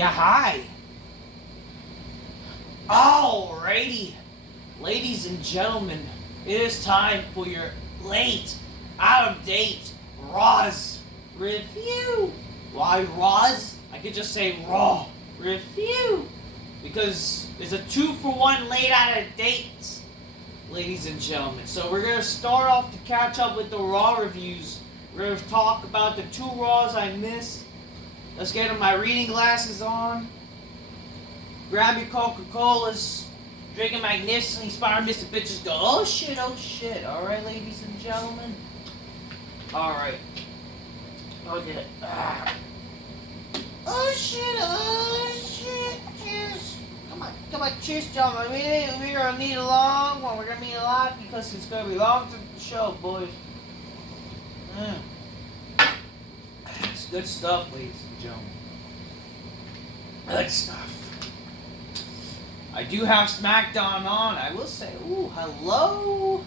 Yeah, hi. Alrighty, ladies and gentlemen, it is time for your late, out-of-date Raw's review. Why Raw's? I could just say Raw review, because it's a 2-for-1 late out-of-date, ladies and gentlemen. So we're gonna start off to catch up with the Raw reviews. We're gonna talk about the 2 Raws I missed. Let's get my reading glasses on. Grab your Coca-Colas. Drink a magnificently inspired Mr. Bitches go, oh shit, oh shit. Alright, ladies and gentlemen. Alright. Okay. Oh shit, cheers. Come on, cheers, gentlemen. We're gonna need a long one. We're gonna need a lot because it's gonna be long to the show, boys. It's good stuff, ladies and gentlemen. Good stuff. I do have SmackDown on. I will say, ooh, hello.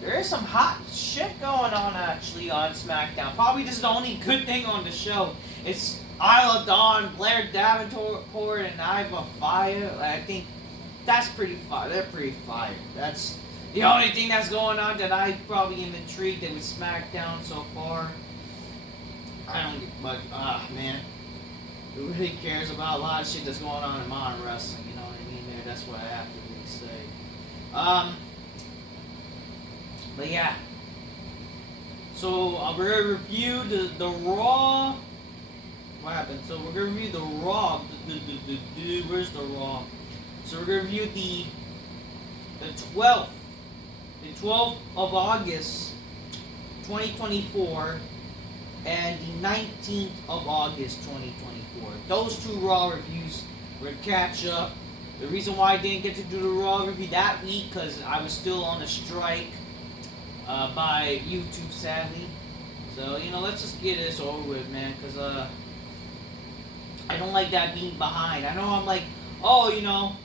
There is some hot shit going on actually on SmackDown. Probably this is the only good thing on the show. It's Isla Dawn, Blair Davenport, and Iva Fire. I think that's pretty fire. They're pretty fire. That's the only thing that's going on that I probably am intrigued with SmackDown so far. I don't get much. Man. Who really cares about a lot of shit that's going on in modern wrestling? You know what I mean? There, that's what I have to really say. But yeah. So we're gonna review the Raw. What happened? So we're gonna review the Raw. Where's the Raw? So we're gonna review the 12th of August, 2024. And the 19th of August 2024. Those 2 Raw reviews were catch up. The reason why I didn't get to do the Raw review that week because I was still on a strike by YouTube, sadly. So, you know, let's just get this over with, man, because I don't like that being behind. I know I'm like, oh, you know,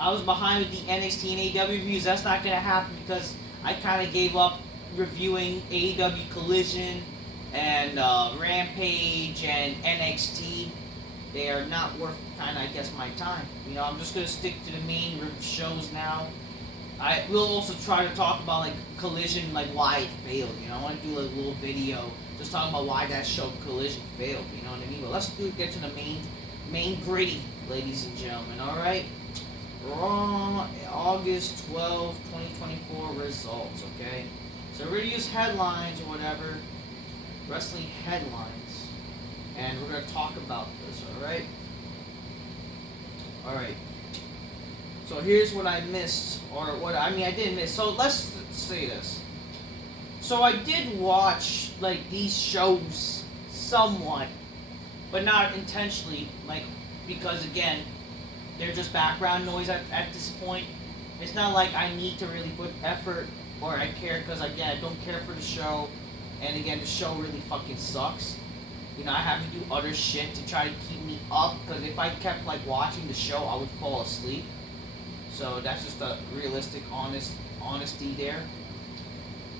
I was behind with the NXT and AEW reviews. That's not going to happen because I kind of gave up reviewing AEW Collision and Rampage and NXT. They are not worth kind of, I guess, my time. You know, I'm just going to stick to the main shows now. I will also try to talk about, like, Collision, like, why it failed. You know, I want to do like, a little video just talking about why that show Collision failed. You know what I mean? But let's get to the main gritty, ladies and gentlemen. Alright? Raw, August 12, 2024 results, okay? So we're going to use headlines or whatever. Wrestling headlines, and we're going to talk about this, alright? Alright. So here's what I missed, or what, I didn't miss. So let's say this. So I did watch, like, these shows somewhat, but not intentionally, like, because, again, they're just background noise at this point. It's not like I need to really put effort, or I care, because, again, I don't care for the show. And again, the show really fucking sucks. You know, I have to do other shit to try to keep me up. Because if I kept, like, watching the show, I would fall asleep. So that's just a realistic, honesty there.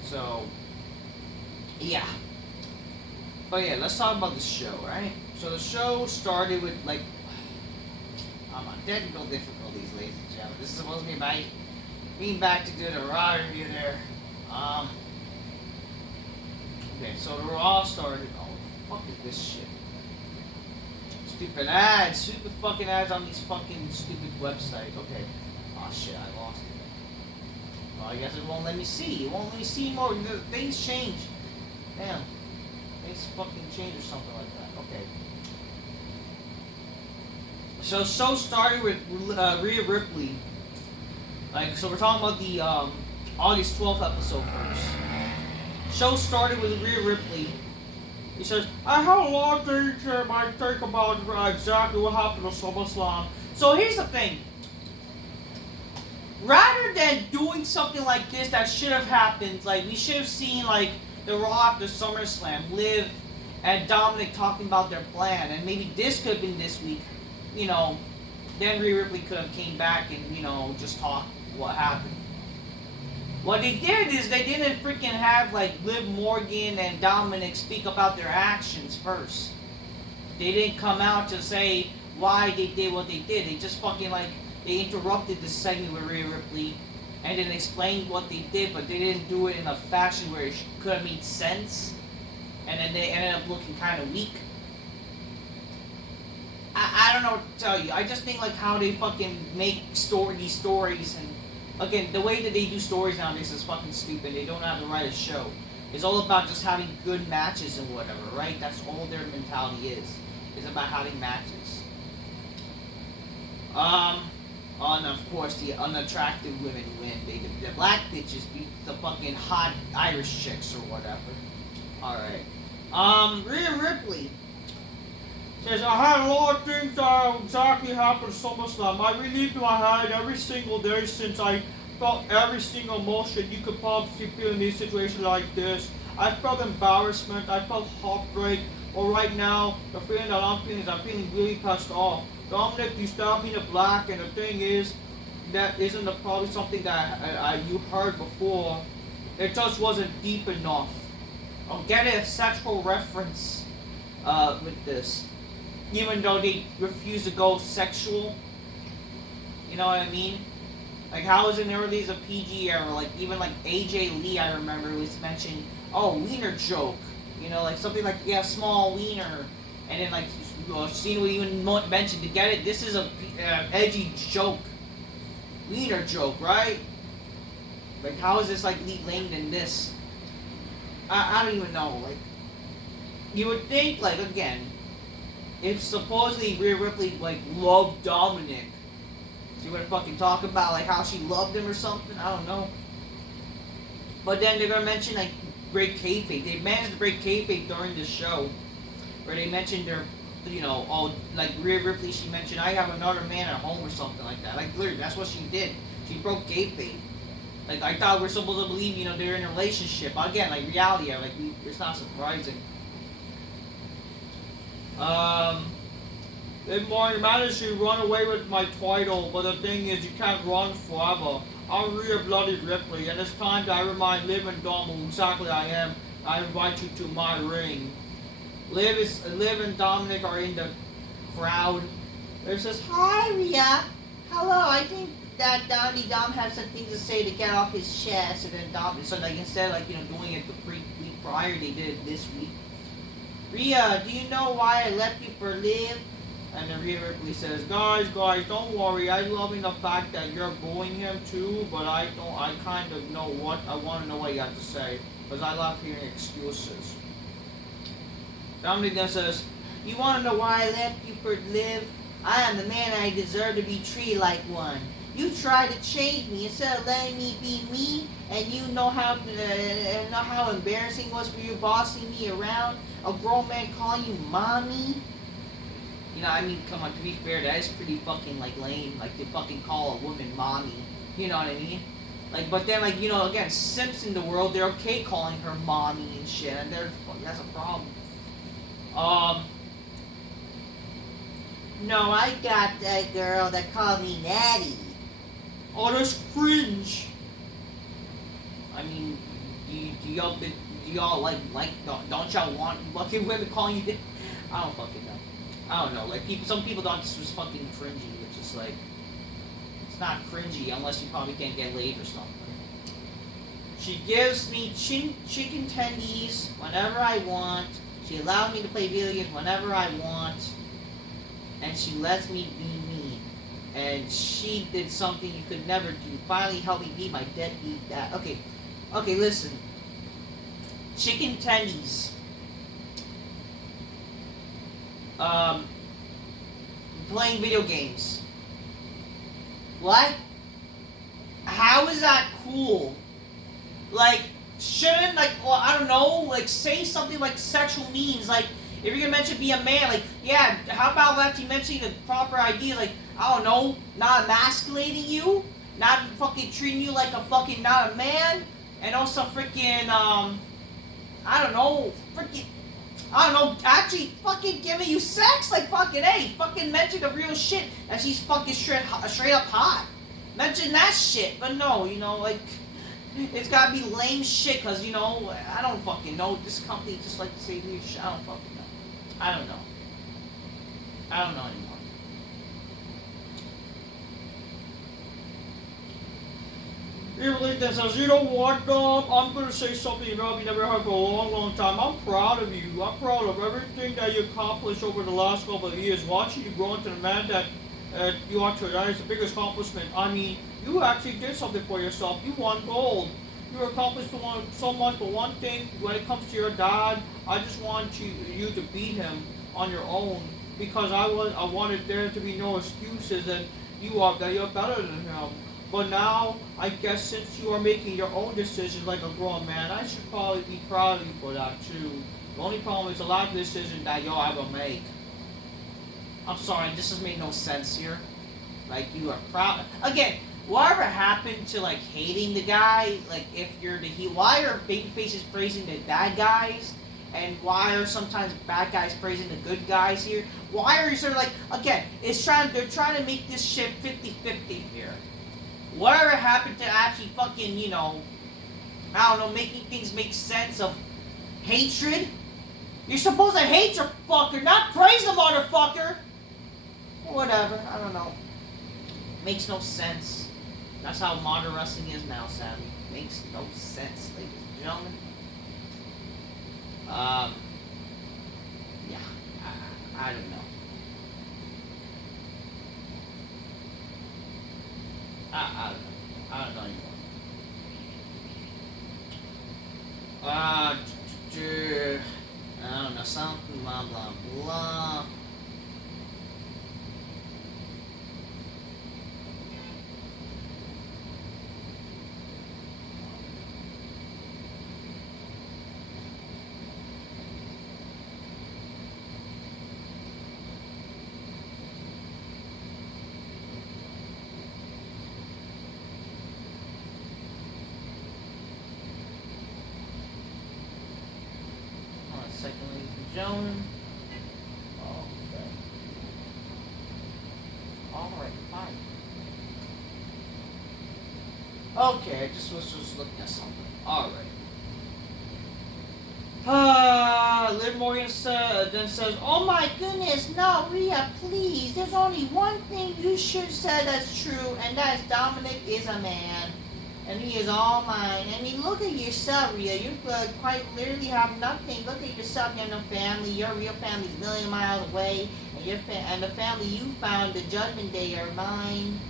So, yeah. But yeah, let's talk about the show, right? So the show started with, like, I'm on technical difficulties, ladies and gentlemen. This is supposed to be my being back to do the Raw review there. Okay, so the Raw started. Oh, what the fuck is this shit? Stupid ads. Stupid fucking ads on these fucking stupid websites. Okay. Oh shit, I lost it. Well, I guess it won't let me see. It won't let me see more. Things change. Damn. Things fucking change or something like that. Okay. So started with Rhea Ripley. Like, so we're talking about the August 12th episode first. Show started with Rhea Ripley. He says, I have a lot of things I might think about exactly what happened to SummerSlam. So here's the thing. Rather than doing something like this that should have happened, like we should have seen like the Raw after SummerSlam, Liv and Dominic talking about their plan, and maybe this could have been this week. You know, then Rhea Ripley could have came back and, you know, just talked what happened. What they did is they didn't freaking have like Liv Morgan and Dominic speak about their actions first. They didn't come out to say why they did what they did. They just fucking like they interrupted this segment with Rhea Ripley and then explained what they did, but they didn't do it in a fashion where it could have made sense. And then they ended up looking kind of weak. I don't know what to tell you. I just think like how they fucking make these stories, and again, the way that they do stories nowadays is fucking stupid. They don't know how to write a show. It's all about just having good matches and whatever, right? That's all their mentality is. It's about having matches. And of course, the unattractive women win. The black bitches beat the fucking hot Irish chicks or whatever. Alright. Rhea Ripley says, I had a lot of things that exactly happened to SummerSlam. I relieved my head every single day since I felt every single emotion you could possibly feel in these situations like this. I felt embarrassment, I felt heartbreak, but right now, the feeling that I'm feeling is I'm feeling really pissed off. Dominic, you stabbed me in the black, and the thing is, that isn't probably something that you heard before. It just wasn't deep enough. I'm getting a sexual reference with this. Even though they refuse to go sexual. You know what I mean? Like how was in the early days of PG era, like even like AJ Lee I remember was mentioned, oh, wiener joke. You know, like something like, yeah, small wiener. And then like, Cena would even mention, to get it, this is a edgy joke. Wiener joke, right? Like how is this like lame than this? I don't even know. Like, you would think, like, again, if supposedly Rhea Ripley, like, loved Dominic, she would fucking talk about, like, how she loved him or something. I don't know. But then they're gonna mention, like, break kayfabe. They managed to break kayfabe during the show, where they mentioned their, you know, all, like, Rhea Ripley, she mentioned, I have another man at home or something like that. Like, literally, that's what she did. She broke kayfabe. Like, I thought we're supposed to believe, you know, they're in a relationship. Again, like, reality, like, it's not surprising. Good morning, managed to run away with my title, but the thing is, you can't run forever. I'm Rhea Bloody Ripley, and it's time that I remind Liv and Dom who exactly I am. I invite you to my ring. Liv and Dominic are in the crowd. It says, hi, Rhea. Hello, I think that Dom has some things to say to get off his chest, and then Dom, so like instead of like, you know, doing it the week prior, they did it this week. Rhea, do you know why I left you for Liv? And then Rhea Ripley says, guys, don't worry. I'm loving the fact that you're booing him too, but I kind of know what, I want to know what you have to say, because I love hearing excuses. Dominic then says, you want to know why I left you for Liv? I am the man and I deserve to be treated like one. You tried to change me instead of letting me be me, and you know how embarrassing it was for you bossing me around. A grown man calling you mommy. You know, I mean, come on, to be fair, that is pretty fucking, like, lame. Like, to fucking call a woman mommy. You know what I mean? Like, but then, like, you know, again, simps in the world, they're okay calling her mommy and shit, and that's a problem. No, I got that girl that called me Natty. Oh, that's cringe. I mean, do y'all like don't y'all want fucking women calling you? I don't fucking know. I don't know. Like some people thought this was fucking cringy, which is like, it's not cringy unless you probably can't get laid or something. She gives me chicken tendies whenever I want. She allows me to play video games whenever I want, and she lets me be me. And she did something you could never do. Finally help me beat my deadbeat dad. Okay, listen. Chicken tendies. Playing video games. What? How is that cool? Like, shouldn't, like, well, I don't know, like, say something like sexual means, like, if you're gonna mention be a man, like, yeah, how about actually mentioning the proper ideas, like, I don't know, not emasculating you, not fucking treating you like a fucking, not a man, and also freaking, I don't know, actually fucking giving you sex, like fucking, hey, fucking mention the real shit, and she's fucking straight up hot. Mention that shit, but no, you know, like, it's gotta be lame shit, cause, you know, I don't fucking know, this company just like to say weird shit, I don't fucking know. I don't know anymore. Really then says, you know what, Dom? I'm gonna say something you probably never heard for a long, long time. I'm proud of you. I'm proud of everything that you accomplished over the last couple of years. Watching you grow into the man that you are today is the biggest accomplishment. I mean, you actually did something for yourself. You won gold. You accomplished so much, but one thing, when it comes to your dad, I just want you to beat him on your own because I wanted there to be no excuses and that you're better than him. But now, I guess since you are making your own decisions like a grown man, I should probably be proud of you for that too. The only problem is a lot of decisions that you'll ever make. I'm sorry, this has made no sense here. Like, you are proud. Again, whatever happened to, like, hating the guy? Like, if you're the heel, why are babyfaces praising the bad guys? And why are sometimes bad guys praising the good guys here? Why are you sort of like, again, they're trying to make this shit 50-50 here. Whatever happened to actually fucking, I don't know, making things make sense of hatred? You're supposed to hate your fucker, not praise the motherfucker! Whatever, I don't know. Makes no sense. That's how modern wrestling is now, sadly. Makes no sense, ladies and gentlemen. Yeah, I don't know. I don't know anymore. I don't know, something, blah, blah, blah. Second, ladies and gentlemen. Okay. Alright, fine. Okay, I just was just looking at something. Alright. Liv Morgan then says, oh my goodness, no, Rhea, please. There's only one thing you should say that's true, and that is Dominic is a man. And he is all mine. I mean, look at yourself, Rhea. You quite literally have nothing. Look at yourself. You have no family. Your real family's a million miles away. And the family you found, the Judgment Day, are mine.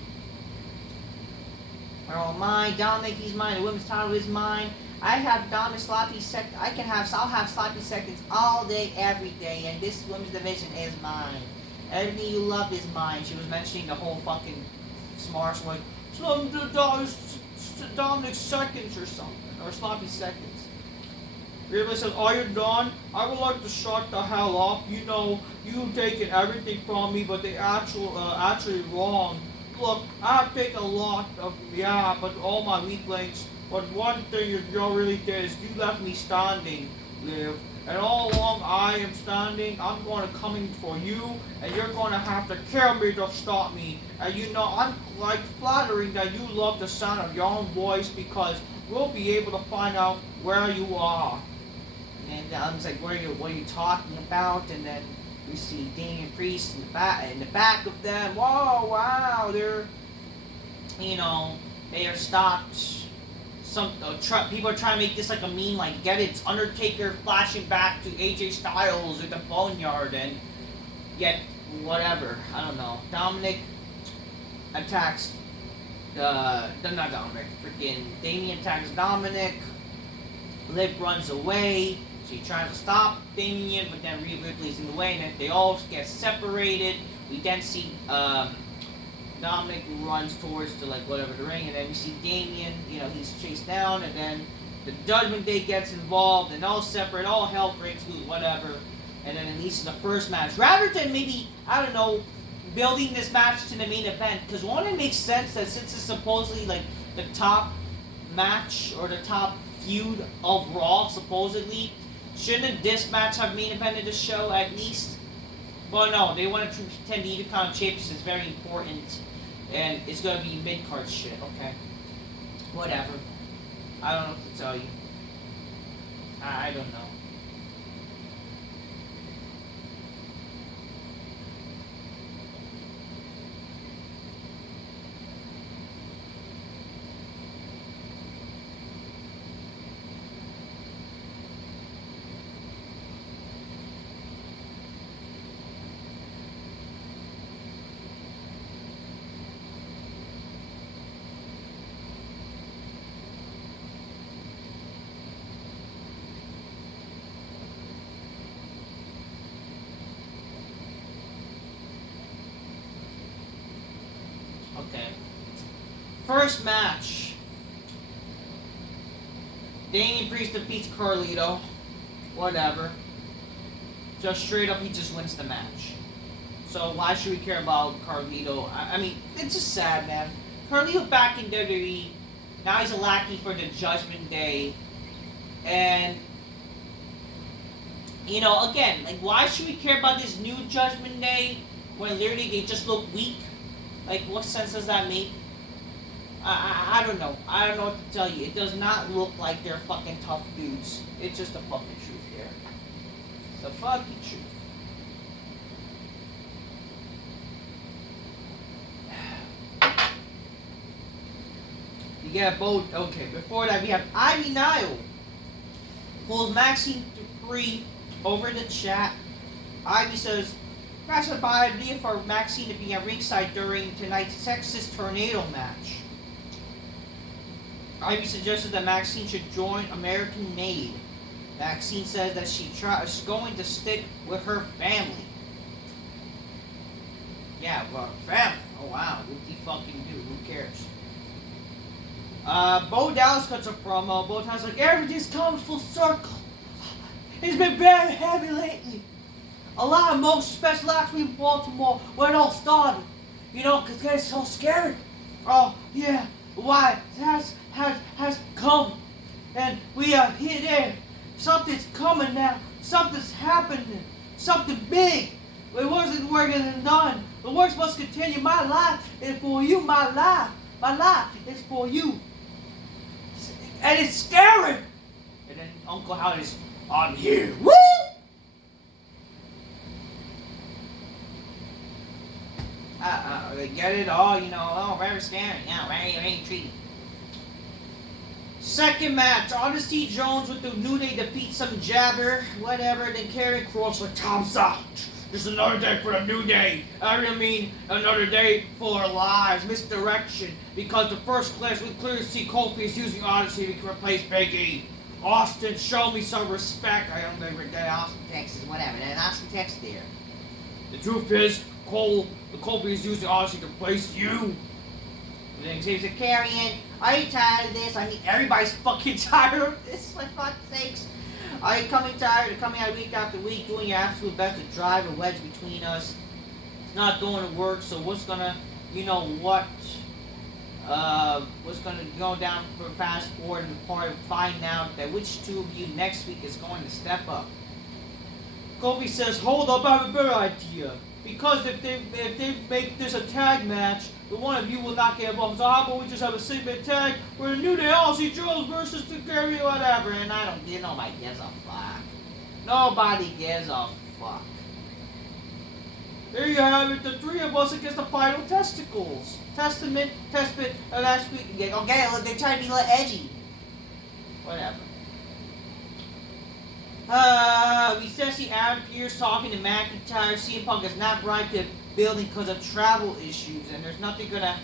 Are all mine. Dominic, he's mine. The women's title is mine. I have Dominic sloppy seconds. I'll have sloppy seconds all day, every day. And this women's division is mine. Everything you love is mine. She was mentioning the whole fucking smarts like, Dominic seconds or something, or sloppy seconds. Rhea says, are you done? I would like to shut the hell up. You know, you've taken everything from me, but they actually wrong. Look, I have taken a lot of, but all my weak links. But one thing you really did is you left me standing, Liv. And all along I am standing, I'm going to come in for you, and you're going to have to kill me to stop me. And you know, I'm like flattering that you love the sound of your own voice because we'll be able to find out where you are. And I was like, what are you talking about? And then we see Damian Priest in the back of them. Whoa, wow, they're, they are stopped. People are trying to make this like a meme, like get it, it's Undertaker flashing back to AJ Styles at the Boneyard, and yet whatever, I don't know. Dominic attacks not Dominic, freaking Damian attacks Dominic. Liv runs away. She tries to stop Damian, but then Rhea Ripley's in the way, and then they all get separated. We then see Dominic runs towards the the ring, and then we see Damian, he's chased down, and then the Judgment Day gets involved, and all separate, all hell breaks loose, whatever, and then it leads to the first match. Rather than maybe, I don't know, building this match to the main event, because won't it make sense that since it's supposedly like the top match or the top feud of Raw, supposedly, shouldn't this match have main evented the show at least? But no, they want to pretend the Intercontinental Championship is very important. And it's gonna be mid-card shit, okay? Whatever. I don't know what to tell you. I don't know. Okay. First match. Damian Priest defeats Carlito. Whatever. Just straight up, he just wins the match. So why should we care about Carlito? I mean, it's just sad, man. Carlito back in WWE. Now he's a lackey for the Judgment Day. And, you know, again, like, why should we care about this new Judgment Day when literally they just look weak? Like, what sense does that make? I don't know. I don't know what to tell you. It does not look like they're fucking tough dudes. It's just the fucking truth here. It's the fucking truth. You get both. Okay, before that, we have Ivy Nile. Pulls Maxine 3 over the chat. Ivy says, "That's a bad idea for Maxine to be at ringside during tonight's Texas Tornado match." Ivy suggested that Maxine should join American Made. Maxine says that she's going to stick with her family. Yeah, well, family. Oh wow, what do you fucking do? Who cares? Bo Dallas cuts a promo. Bo Dallas like, everything's coming full circle. It's been very heavy lately. A lot of emotion, especially last week in Baltimore, where it all started. You know, because it's so scary. Oh, yeah. Why? It has come. And we are here there. Something's coming now. Something's happening. Something big. It wasn't working and done. The works must continue. My life is for you. My life is for you. And it's scary. And then Uncle Howard is, I'm here. Woo! They get it all, you know, oh, very scary. Yeah, very intriguing. Second match, Odyssey Jones with the New Day defeats some jabber, whatever, then Karrion Kross with Tom's out. Just another day for the New Day. I mean, another day for our lives. Misdirection. Because the first class, we clearly see Kofi is using Odyssey to replace Big E. Austin, show me some respect. I don't remember that Austin, Texas, whatever. That Austin, Texas there. The truth is, Kofi is using Odyssey to replace you. And then he says, Karrion, are you tired of this? I mean, everybody's fucking tired of this, for fuck's sakes. Are you tired of coming out week after week, doing your absolute best to drive a wedge between us? It's not going to work, so what's gonna, you know what? What's gonna go down for fast forward and find out that which two of you next week is going to step up. Kofi says, hold up, I have a better idea. Because if they make this a tag match, the one of you will not get involved. So how about we just have a six-man tag where the New Day Odyssey Jones versus the Karrion whatever, and I don't get nobody gives a fuck. Nobody gives a fuck. There you have it, the three of us against the Final Testicles. Testament, last week. Okay, they're trying to be edgy. Whatever. We still see Adam Pearce talking to McIntyre. CM Punk is not right to building because of travel issues, and there's nothing gonna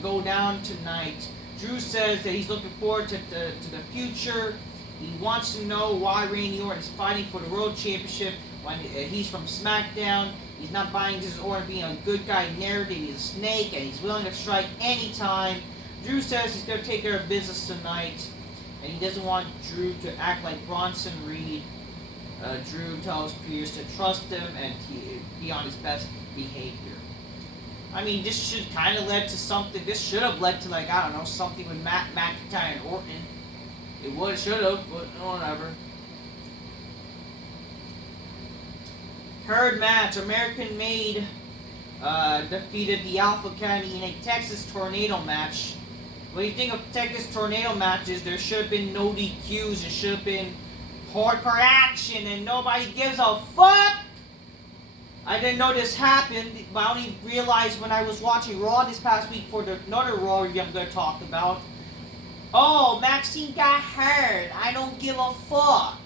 go down tonight. Drew says that he's looking forward to the future. He wants to know why Randy Orton is fighting for the World Championship when he's from SmackDown. He's not buying this Orton being a good guy narrative. He's a snake, and he's willing to strike anytime. Drew says he's gonna take care of business tonight, and he doesn't want Drew to act like Bronson Reed. Drew tells Pierce to trust him and be on his best behavior. I mean, this should kind of led to something. This should have led to, like, I don't know, something with McIntyre and Orton. It should have, but whatever. Third match, American Made defeated the Alpha Academy in a Texas Tornado match. When you think of Texas Tornado matches, there should have been no DQs. There should have been hardcore action, and nobody gives a fuck. I didn't know this happened, but I only realized when I was watching Raw this past week for another Raw review I'm going to talk about. Oh, Maxine got hurt. I don't give a fuck.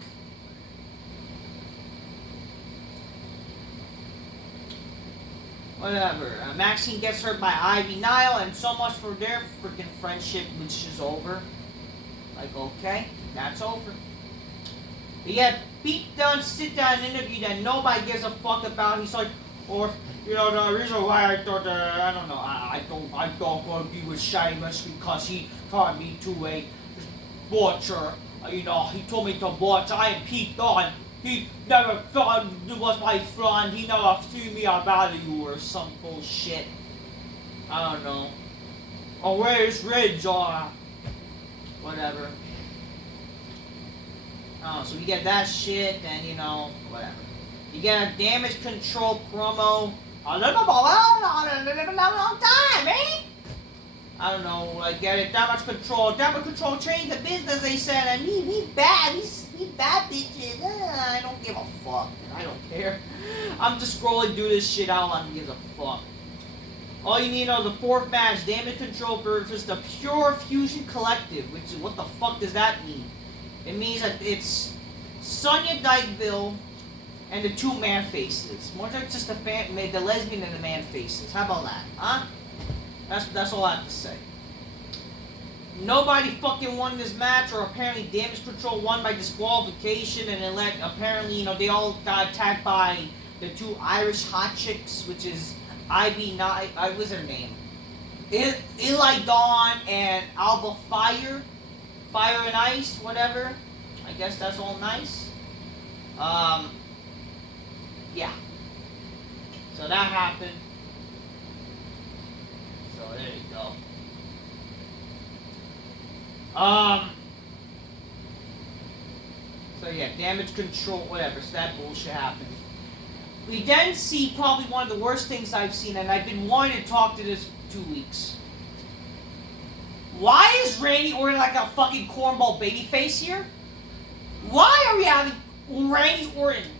Whatever. Maxine gets hurt by Ivy Nile, and so much for their freaking friendship, which is over. Like, okay, that's over. He had beat down, sit down interview that nobody gives a fuck about. He's like, Or, you know, the reason why I thought that, I don't know, I don't want to be with Sheamus because he taught me to a butcher. You know, he told me to butcher. I am Pete Dunne. He never thought it was my friend. He never threw me a value or some bullshit. I don't know. Or where's Ridge or whatever. Oh, so we get that shit, and you know, whatever. You get a damage control promo. A long time, eh? I don't know, like get it. Damage control changed the business. They said, and he's bad. He's bad bitches. I don't give a fuck. I don't care. I'm just scrolling through this shit. I don't give a fuck. All you need are the fourth match, Damage Control versus the Pure Fusion Collective. Which, what the fuck does that mean? It means that it's Sonya Deville and the two man faces. More than just the lesbian and the man faces. How about that, huh? That's all I have to say. Nobody fucking won this match, or apparently Damage Control won by disqualification, and then apparently, you know, they all got attacked by the two Irish hot chicks, which is Ivy, what's her name? Eli Dawn and Alba Fire and Ice, whatever. I guess that's all nice. Yeah. So that happened. So there you go. So yeah, Damage Control, whatever. So that bullshit happened. We then see probably one of the worst things I've seen, and I've been wanting to talk to this 2 weeks. Why is Randy Orton like a fucking cornball babyface here? Why are we having Randy Orton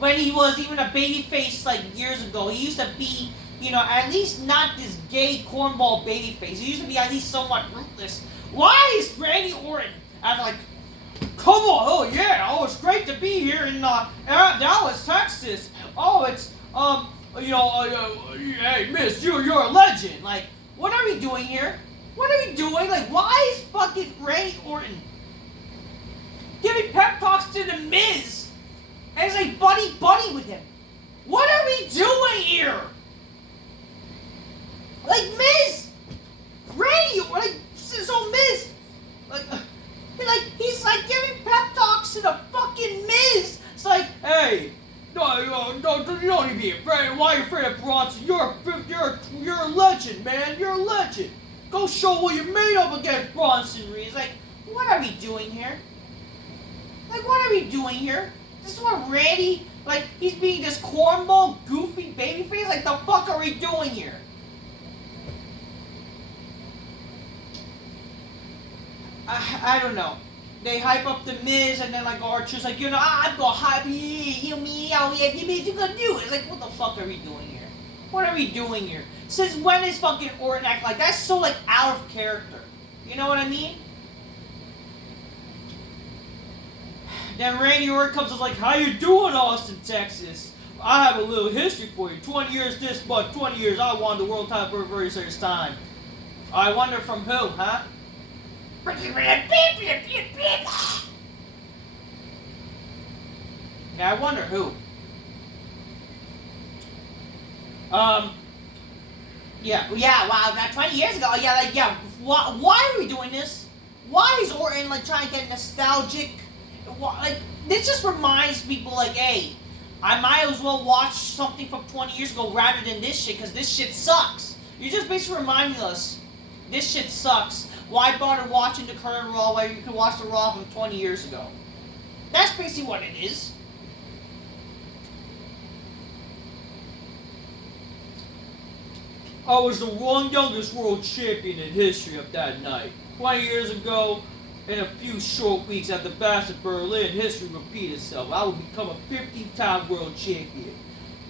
when he was even a babyface like years ago? He used to be, you know, at least not this gay cornball babyface. He used to be at least somewhat ruthless. Why is Randy Orton after like, come on, oh yeah, oh it's great to be here in Dallas, Texas. Oh, it's you know, hey miss, you're a legend. Like, what are we doing here? What are we doing? Like, why is fucking Randy Orton giving pep talks to the Miz as a buddy with him? What are we doing here? Like, Miz, Randy, like, so Miz, he's like giving pep talks to the fucking Miz. It's like, hey, no, you don't need to be afraid. Why are you afraid of Bronson? You're a legend, man. You're a legend. Go show what you're made of against Bronson Reed. Like, what are we doing here? Like, what are we doing here? This is what Randy, like, he's being this cornball, goofy babyface? Like, the fuck are we doing here? I don't know. They hype up the Miz, and then, like, Archer's like, you know, I'm gonna hype you, you're gonna do it. It's like, what the fuck are we doing here? What are we doing here? Since when is fucking Orton acting like that's so like out of character? You know what I mean? Then Randy Orton comes and is like, how you doing, Austin, Texas? I have a little history for you. 20 years this month, 20 years I won the world title for the very first time. I wonder from who, huh? Yeah, I wonder who. Yeah, wow, that 20 years ago, yeah, like, yeah, why are we doing this? Why is Orton, like, trying to get nostalgic? Like, this just reminds people, like, hey, I might as well watch something from 20 years ago rather than this shit, because this shit sucks. You're just basically reminding us, this shit sucks. Why bother watching the current Raw where you can watch the Raw from 20 years ago? That's basically what it is. I was the youngest world champion in history of that night. 20 years ago, in a few short weeks at the Bash of Berlin, history repeated itself. I would become a 15-time world champion.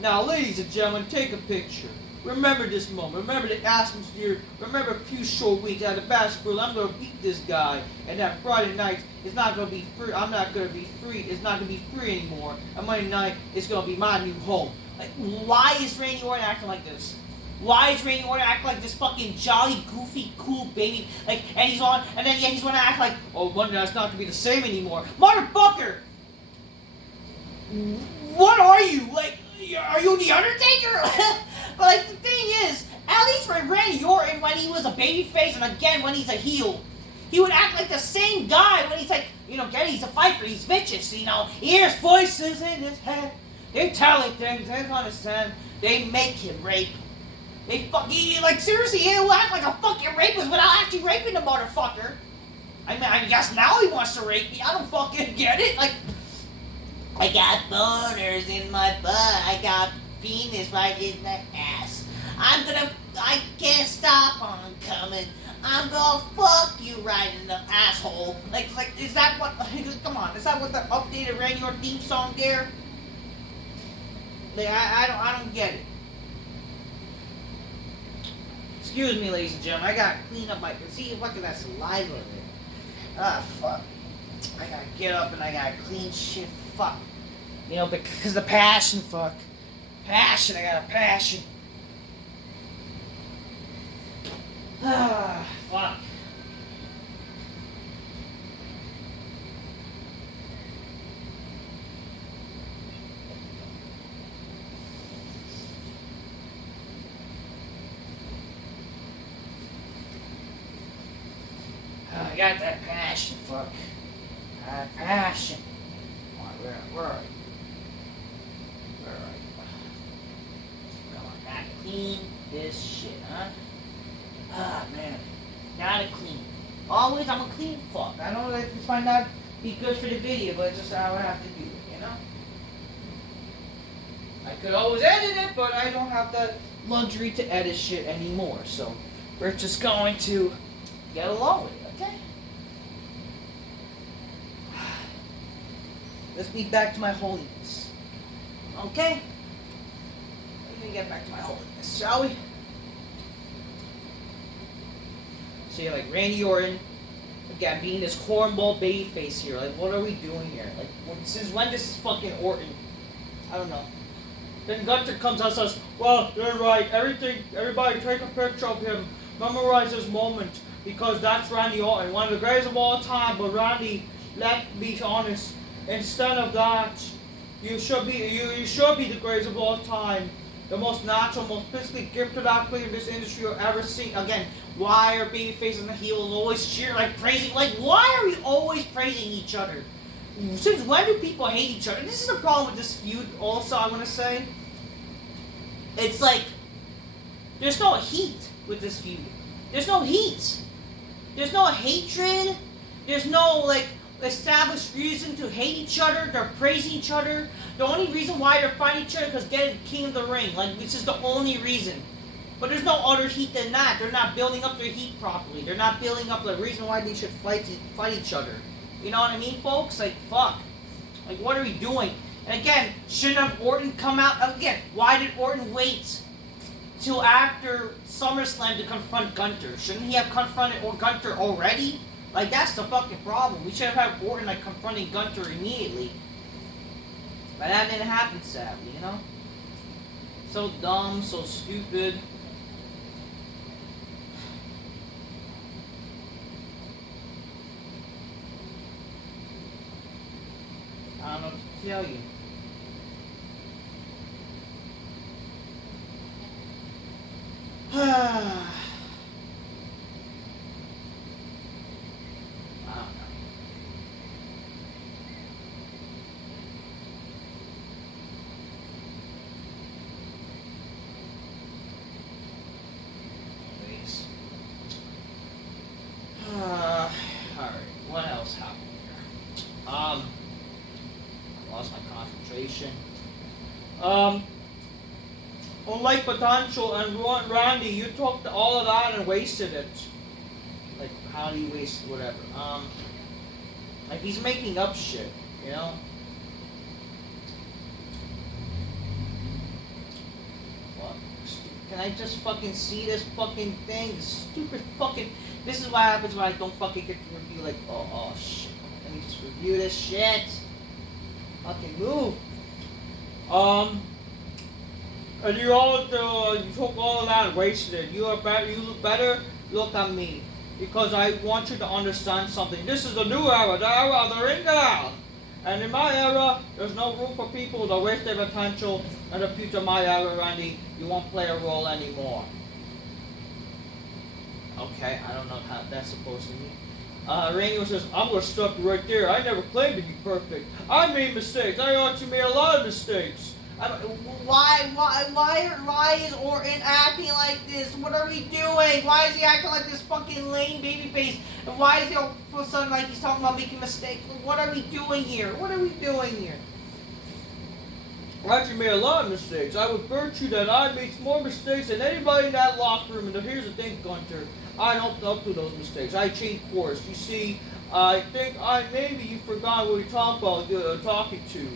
Now, ladies and gentlemen, take a picture. Remember this moment. Remember the atmosphere. Remember a few short weeks at the Bash of Berlin. I'm going to beat this guy. And that Friday night is not going to be free. I'm not going to be free. It's not going to be free anymore. And Monday night is going to be my new home. Like, why is Randy Orton acting like this? Why is Randy Orton acting like this fucking jolly, goofy, cool baby? Like, and he's on, and then yeah, he's gonna act like, oh, Monday night's not gonna be the same anymore. Motherfucker! What are you? Like, are you the Undertaker? But like the thing is, at least for Randy Orton when he was a babyface and again when he's a heel, he would act like the same guy when he's like, again he's a fighter, he's vicious, he hears voices in his head, they're telling things, they don't understand, they make him rape. They like seriously, he'll act like a fucking rapist without actually raping the motherfucker. I mean, I guess now he wants to rape me. I don't fucking get it. Like, I got boners in my butt. I got penis right in the ass. I can't stop on coming. I'm gonna fuck you right in the asshole. Like, is that what? Come on, is that what the updated Randy Orton theme song there? Like, I don't get it. Excuse me, ladies and gentlemen. I gotta clean up my. See, look at that saliva in it. Ah, fuck. I gotta get up and I gotta clean shit. Fuck. Because the passion, fuck. Passion, I got a passion. Ah, fuck. I got that passion, fuck. Passion. Where are you? Well, I gotta clean this shit, huh? Ah, man. Gotta clean. Always, I'm a clean fuck. I know that this might not be good for the video, but it's just how I have to do it, I could always edit it, but I don't have the luxury to edit shit anymore, so we're just going to get along with it, okay? Let's be back to my holiness. Okay? Let me get back to my holiness, shall we? So you're like Randy Orton, again, being this cornball babyface here. Like, what are we doing here? Like, since when this is fucking Orton? I don't know. Then Gunther comes out and says, well, you're right, everybody take a picture of him, memorize this moment, because that's Randy Orton, one of the greatest of all time, but Randy, let's be honest, instead of that, you should be the greatest of all time, the most natural, most physically gifted athlete in this industry you've ever seen. Again, why are babyface and the heels always cheering, like praising, like why are we always praising each other? Since when do people hate each other? This is the problem with this feud also, I want to say. It's like, there's no heat with this feud. There's no heat. There's no hatred. There's no, like, established reason to hate each other. They're praising each other. The only reason why they're fighting each other is because getting King of the Ring. Like, this is the only reason. But there's no other heat than that. They're not building up their heat properly. They're not building up the reason why they should fight each other. You know what I mean, folks? Like, fuck. Like, what are we doing? And again, shouldn't have Orton come out? Again, why did Orton wait till after SummerSlam to confront Gunther? Shouldn't he have confronted Gunther already? Like, that's the fucking problem. We should have had Orton, like, confronting Gunther immediately. But that didn't happen, sadly, So dumb, so stupid. I don't know what to tell you. I don't know. Anyways. Alright, what else happened here? I lost my concentration. Unlike Potential and Randy, you took all of that and wasted it. Like, how do you waste whatever? Like, he's making up shit, Fuck. Can I just fucking see this fucking thing? This stupid fucking... This is what happens when I don't fucking get to review, like, oh shit. Let me just review this shit. Fucking move. And you took all of that and wasted it. You look better, look at me. Because I want you to understand something. This is the new era, the era of the ring girl. And in my era, there's no room for people to waste their potential. In the future of my era, Randy, you won't play a role anymore. Okay, I don't know how that's supposed to mean. Randy says, I'm gonna stop you right there. I never claimed to be perfect. I made mistakes. I actually made a lot of mistakes. Why is Orton acting like this? What are we doing? Why is he acting like this fucking lame babyface? And why is he all of a sudden like he's talking about making mistakes? What are we doing here? What are we doing here? I actually made a lot of mistakes. I would bet you that I made more mistakes than anybody in that locker room. And here's the thing, Gunther. I don't up to those mistakes. I changed course. You see, I think maybe you forgot what we talked about talking to.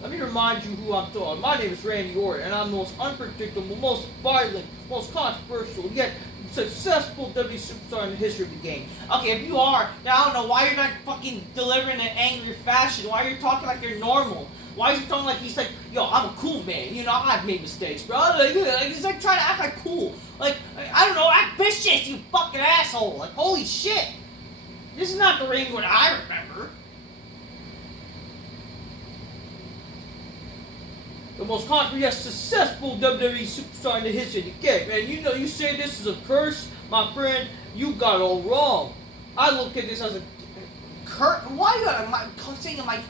Let me remind you who I'm talking. My name is Randy Orton, and I'm the most unpredictable, most violent, most controversial, yet successful WWE superstar in the history of the game. Okay, if you are, then I don't know why you're not fucking delivering in an angry fashion. Why you're talking like you're normal? Why is he talking like he's like, yo, I'm a cool man. You know, I've made mistakes, bro. Like, he's like trying to act like cool. Like, I don't know, act vicious, you fucking asshole. Like, holy shit. This is not the Randy Orton I remember. The most confident yet successful WWE superstar in the history of the game. And you know, you say this is a curse, my friend, you got it all wrong. I look at this as a curse. Why you gotta saying my?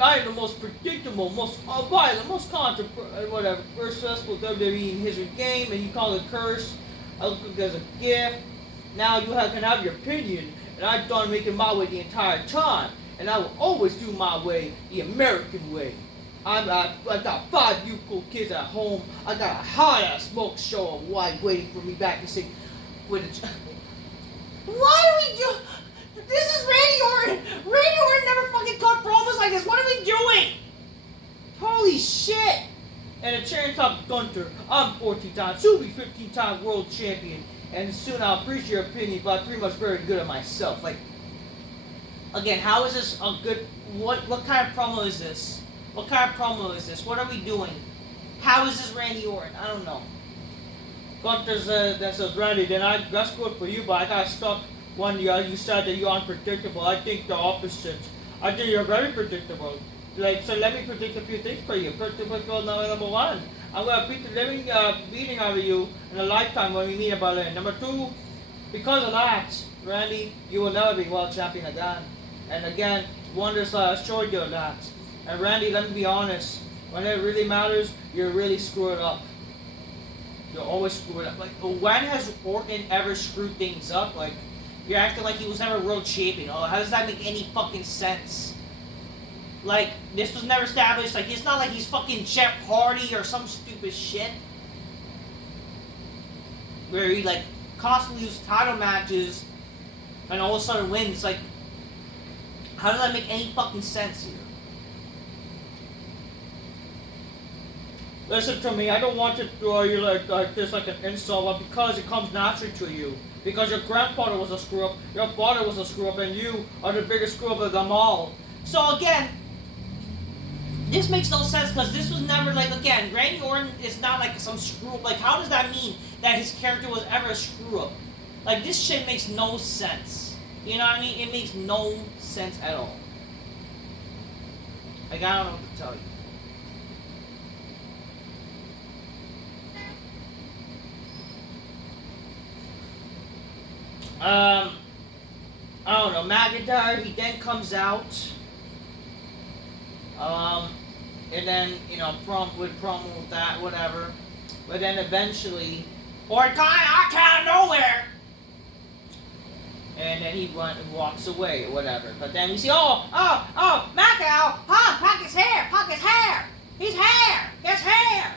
I am the most predictable, most violent, most controversial, successful WWE in history of the game, and you call it a curse. I look at it as a gift. Now you can have your opinion, and I've done making my way the entire time. And I will always do my way, the American way. I got 5 beautiful kids at home. I got a hot-ass smoke show of white waiting for me back to sing with a... Why are we doing... This is Randy Orton. Randy Orton never fucking cut promos like this. What are we doing? Holy shit. And a cherry top Gunther. I'm 14 times, soon be 15-time world champion. And soon I'll appreciate your opinion, but I'm pretty much very good at myself. Like, again, how is this a good... What kind of promo is this? What kind of promo is this? What are we doing? How is this Randy Orton? I don't know. Gunther says, Randy, then that's good for you, but I got stuck one year. You said that you're unpredictable. I think the opposite. I think you're very predictable. Like, so let me predict a few things for you. Predictable number 1. I'm going to beat the living beating out of you in a lifetime when we meet in Berlin. Number 2, because of that, Randy, you will never be world champion again. And again, Wonders showed you that. And Randy, let me be honest, when it really matters, you're really screwed up. You're always screwed up. Like, when has Orton ever screwed things up? Like, you're acting like he was never world champion. Oh, how does that make any fucking sense? Like, this was never established. Like, it's not like he's fucking Jeff Hardy or some stupid shit. Where he, like, constantly loses title matches and all of a sudden wins. Like, how does that make any fucking sense here? Listen to me, I don't want to throw you like this like an insult, but because it comes naturally to you. Because your grandfather was a screw-up, your father was a screw-up, and you are the biggest screw-up of them all. So again, this makes no sense because this was never like, again, Randy Orton is not like some screw-up. Like, how does that mean that his character was ever a screw-up? Like, this shit makes no sense. You know what I mean? It makes no sense at all. Like, I don't know what to tell you. I don't know, McIntyre, he then comes out, and then, you know, promo with that, whatever, but then eventually, Or I came out of nowhere! and then he walks away, or whatever, but then we see, McIntyre, huh, Pack his hair, his hair!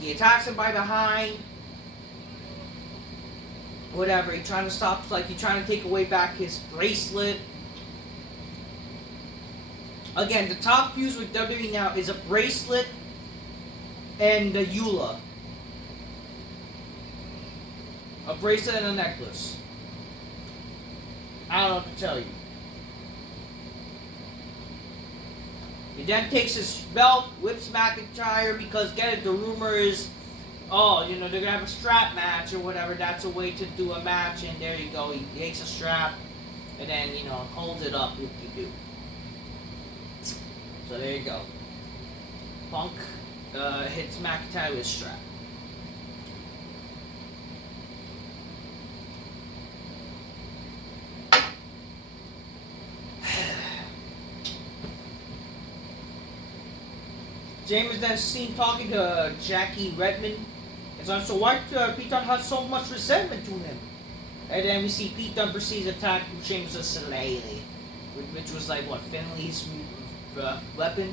He attacks him by behind, whatever, he's trying to stop, like, he's trying to take away back his bracelet. Again, the top fuse with WWE now is a bracelet and the EULA. A bracelet and a necklace. I don't know what to tell you. He then takes his belt, whips McIntyre, because get it, the rumor is oh, they're gonna have a strap match or whatever. That's a way to do a match, and there you go. He takes a strap, and then holds it up. Whoop de doo. So there you go. Punk hits McIntyre with a strap. James is then seen talking to Jackie Redmond. So why Pete Dunne has so much resentment to him? And then we see Pete Dunne proceeds to attack James Slay, which was like what, Finley's weapon.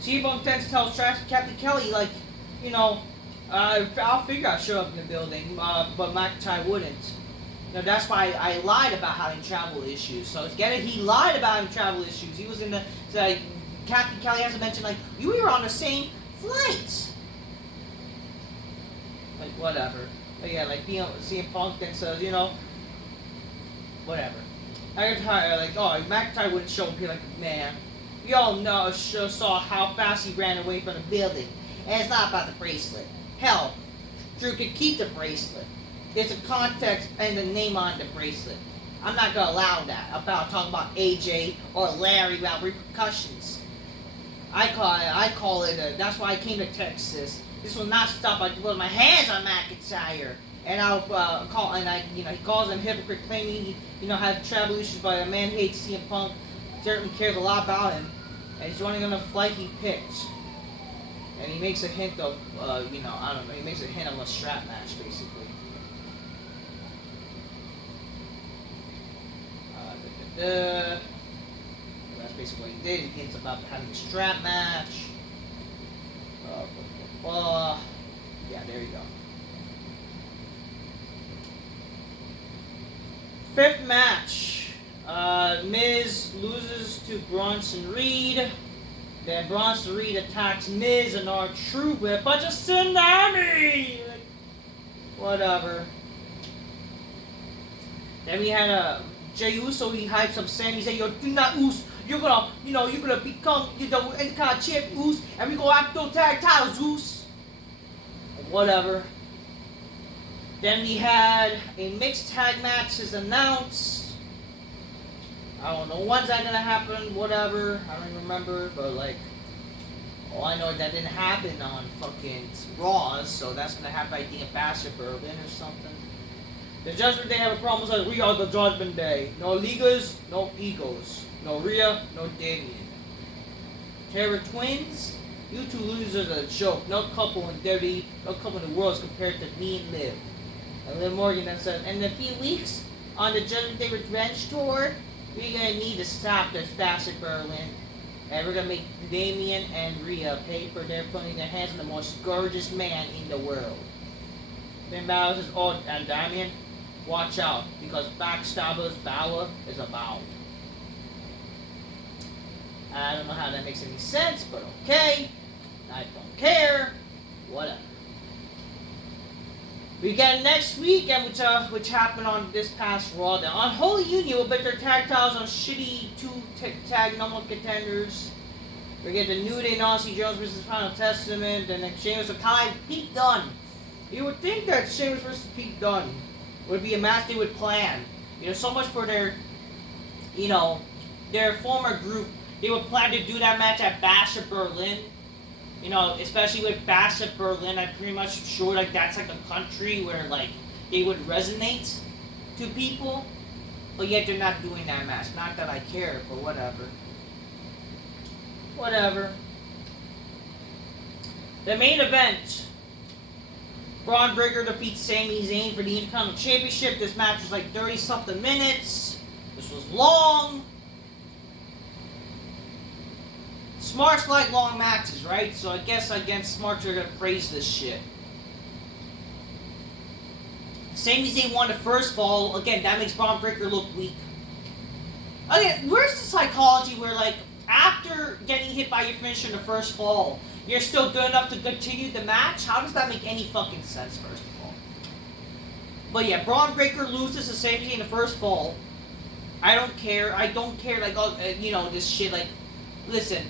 CM tends to tell Captain Kelly like, I'll figure I'll show up in the building, but McIntyre wouldn't. That's why I lied about having travel issues. So get it, he lied about having travel issues. He was in the Captain Kelly hasn't mentioned like we were on the same flights. Like whatever. But yeah, like CM Punk then says, whatever. McIntyre McIntyre wouldn't show up here like man. We all know saw how fast he ran away from the building. And it's not about the bracelet. Hell, Drew could keep the bracelet. There's a context and the name on the bracelet. I'm not gonna allow that. About talking about AJ or Larry about repercussions. I call it. That's why I came to Texas. This will not stop. I put my hands on McIntyre, and I'll call. And he calls him hypocrite, claiming he has travel issues, but a man hates CM Punk. Certainly cares a lot about him, and he's running on the flight he picked. And he makes a hint of, I don't know. He makes a hint of a strap match, basically. That's basically what he did. He hints about having a strap match. Yeah, there you go. Fifth match. Miz loses to Bronson Reed. Then Bronson Reed attacks Miz and R-Truth with a bunch of tsunami. Whatever. Then we had Jey Uso. He hypes up Sammy. He said, "Yo, do not Uso. You're gonna become any kind of champ, Uso, and we go after those tag titles, Uso." Whatever. Then we had a mixed tag match is announced. I don't know when's that gonna happen. Whatever. I don't even remember, but all I know is that didn't happen on fucking Raw, so that's gonna happen I think at Bastard Berlin or something. The Judgement Day have a problem like we are the Judgment Day. No Ligas, no egos. No Rhea, no Damien. Terror Twins, you two losers are a joke. No couple in WWE, no couple in the world is compared to me and Liv. And Liv Morgan then said, in a few weeks on the Judgment Day Revenge Tour, we're gonna need to stop this Bastard Berlin. And we're gonna make Damien and Rhea pay for their putting their hands on the most gorgeous man in the world. Then Balor says, "Oh, and Damien, watch out, because Backstabber's Balor is abound." I don't know how that makes any sense, but okay. I don't care. Whatever. We get next weekend, which happened on this past Raw. The Unholy Union will bet their tag titles on shitty two-tag number contenders. We get the New Day and Aussie Jones versus Final Testament, and then Sheamus with Kai Pete Dunne. You would think that Sheamus versus Pete Dunne would be a match they would plan. So much for their former group. They would plan to do that match at Bash at Berlin. Especially with Bash at Berlin, I'm pretty much sure that's a country where they would resonate to people. But yet they're not doing that match. Not that I care, but whatever. Whatever. The main event. Braun Breaker defeats Sami Zayn for the Intercontinental Championship. This match was 30-something minutes. This was long. Smarts like long matches, right? So I guess against Smarts are gonna praise this shit. Sami Zayn won the first fall. Again, that makes Braun Breaker look weak. Again, where's the psychology where after getting hit by your finisher in the first fall, you're still good enough to continue the match? How does that make any fucking sense, first of all? But yeah, Braun Breaker loses to Sami Zayn in the first fall. I don't care. I don't care, this shit, listen,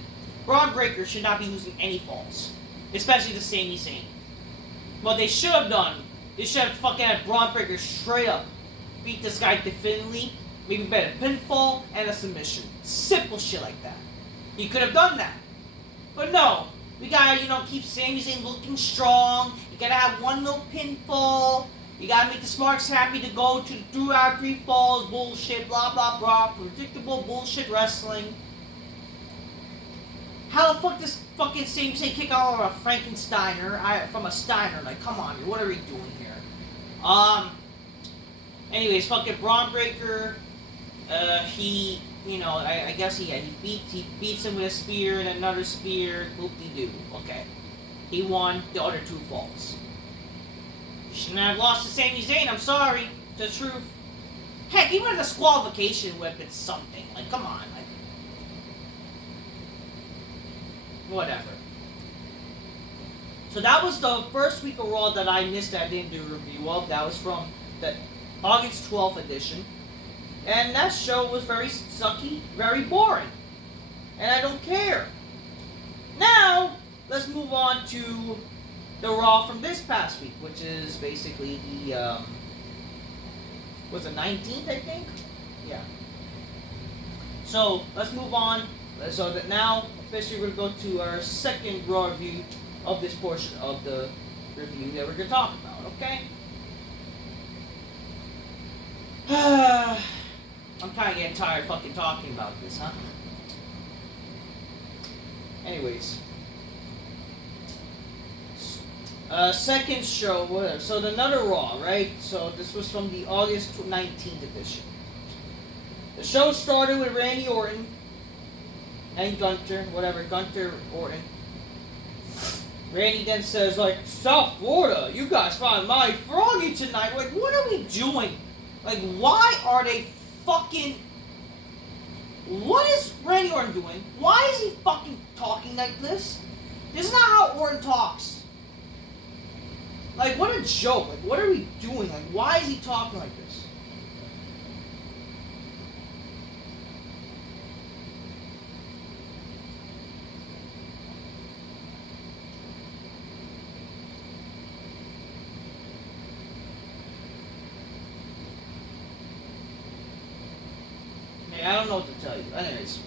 Braun Breaker should not be losing any falls. Especially the Sami Zayn. What they should have done, they should have fucking had Braun Breaker straight up beat this guy definitively, maybe better pinfall and a submission. Simple shit like that. He could have done that. But no, we gotta, keep Sami Zayn looking strong. You gotta have one little pinfall. You gotta make the Smarks happy to go through our pre-falls, bullshit, blah blah blah, predictable bullshit wrestling. How the fuck does fucking Sami Zayn kick out of a Frankensteiner from a Steiner? Like, come on, what are we doing here? Anyways, fucking Braun Breaker, he, I guess he beats him with a spear and another spear, whoop-de-doo. Okay. He won the other two falls. Shouldn't have lost to Sami Zayn, I'm sorry. The truth. Heck, even a disqualification whip, it's something. Like, come on. Like, whatever. So that was the first week of Raw that I missed that I didn't do a review of. That was from the August 12th edition. And that show was very sucky, very boring. And I don't care. Now, let's move on to the Raw from this past week, which is basically the, was it 19th, I think? Yeah. So, let's move on. So that now, officially, we're going to go to our second Raw review of this portion of the review that we're going to talk about, okay? I'm kind of getting tired of fucking talking about this, huh? Anyways. Second show, whatever. So another Raw, right? So this was from the August 19th edition. The show started with Randy Orton and Gunther, whatever, Gunther, Orton. Randy then says, like, South Florida, you guys found my froggy tonight. Like, what are we doing? Like, why are they fucking... What is Randy Orton doing? Why is he fucking talking like this? This is not how Orton talks. Like, what a joke. Like, what are we doing? Like, why is he talking like this? I don't know what to tell you. Anyways.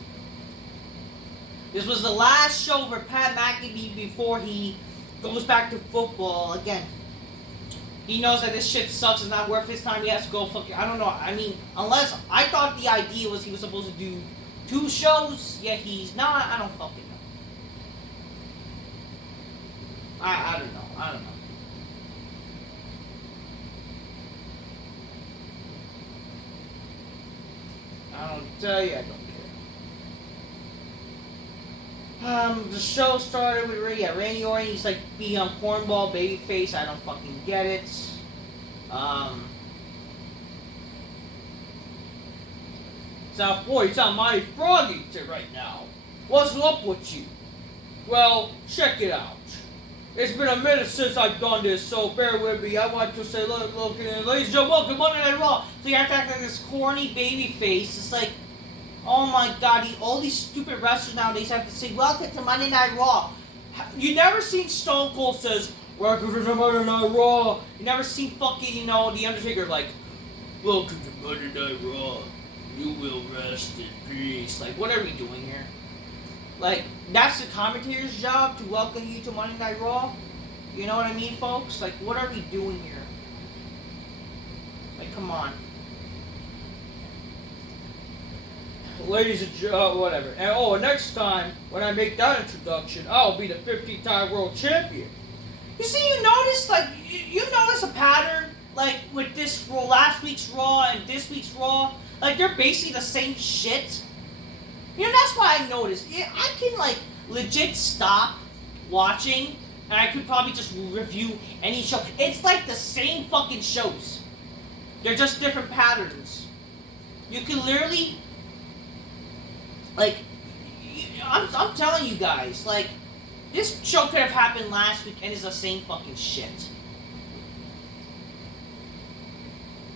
This was the last show for Pat McAfee before he goes back to football again. He knows that this shit sucks, it's not worth his time, he has to go fucking, I don't know, I mean, unless, I thought the idea was he was supposed to do 2 shows, yet he's not, I don't fucking know. I don't know, I don't know. I don't tell you, I don't care. The show started with Randy Orton. He's like being on Cornball Babyface. I don't fucking get it. South Boy, it's on my froggy right now. What's up with you? Well, check it out. It's been a minute since I've done this, so bear with me. I want to say, look, ladies and gentlemen, welcome to Monday Night Raw. So you have to act like this corny baby face. It's like, oh my god, all these stupid wrestlers nowadays have to say, welcome to Monday Night Raw. You never seen Stone Cold says, welcome to Monday Night Raw. You never seen fucking, The Undertaker like, welcome to Monday Night Raw. You will rest in peace. Like, what are we doing here? Like, that's the commentator's job to welcome you to Monday Night Raw? You know what I mean, folks? Like, what are we doing here? Like, come on. Ladies and gentlemen, whatever. And next time, when I make that introduction, I'll be the 15-time world champion. You see, you notice, like, you notice a pattern, like, with this Raw, last week's Raw and this week's Raw? Like, they're basically the same shit. That's why I noticed. I can, like, legit stop watching, and I could probably just review any show. It's like the same fucking shows. They're just different patterns. You can literally, like, I'm telling you guys, like, this show could have happened last week, and it's the same fucking shit.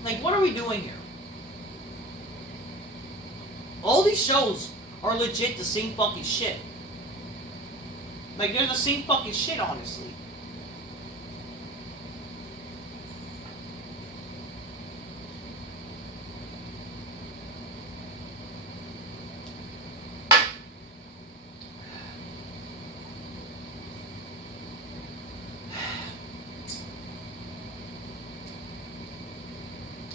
Like, what are we doing here? All these shows are legit the same fucking shit. Like, they're the same fucking shit, honestly.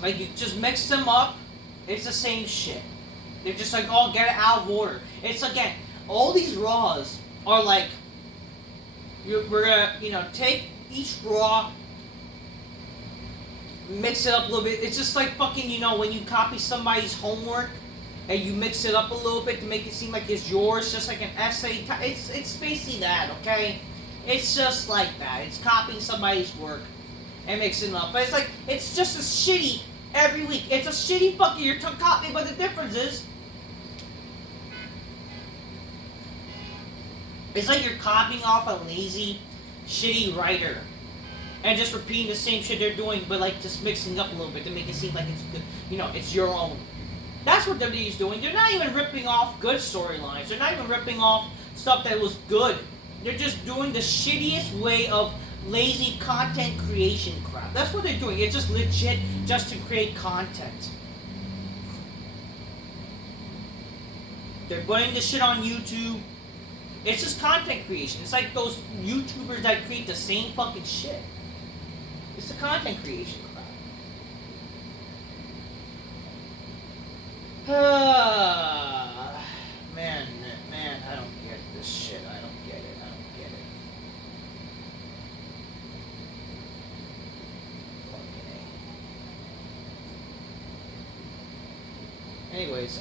Like, you just mix them up, it's the same shit. They're just like, oh, get it out of order. It's, again, all these Raws are like, we're gonna, you know, take each Raw, mix it up a little bit. It's just like fucking, you know, when you copy somebody's homework and you mix it up a little bit to make it seem like it's yours, just like an essay. It's basically that, okay? It's just like that. It's copying somebody's work and mixing it up. But it's like, it's just as shitty every week. It's a shitty fucking, you're copying, but the difference is, it's like you're copying off a lazy, shitty writer and just repeating the same shit they're doing, but like just mixing up a little bit to make it seem like it's good, you know, it's your own. That's what WWE's doing. They're not even ripping off good storylines. They're not even ripping off stuff that was good. They're just doing the shittiest way of lazy content creation crap. That's what they're doing. It's just legit just to create content. They're putting this shit on YouTube. It's just content creation. It's like those YouTubers that create the same fucking shit. It's the content creation crap. Man, I don't get this shit. I don't get it. Fucking A. Anyways,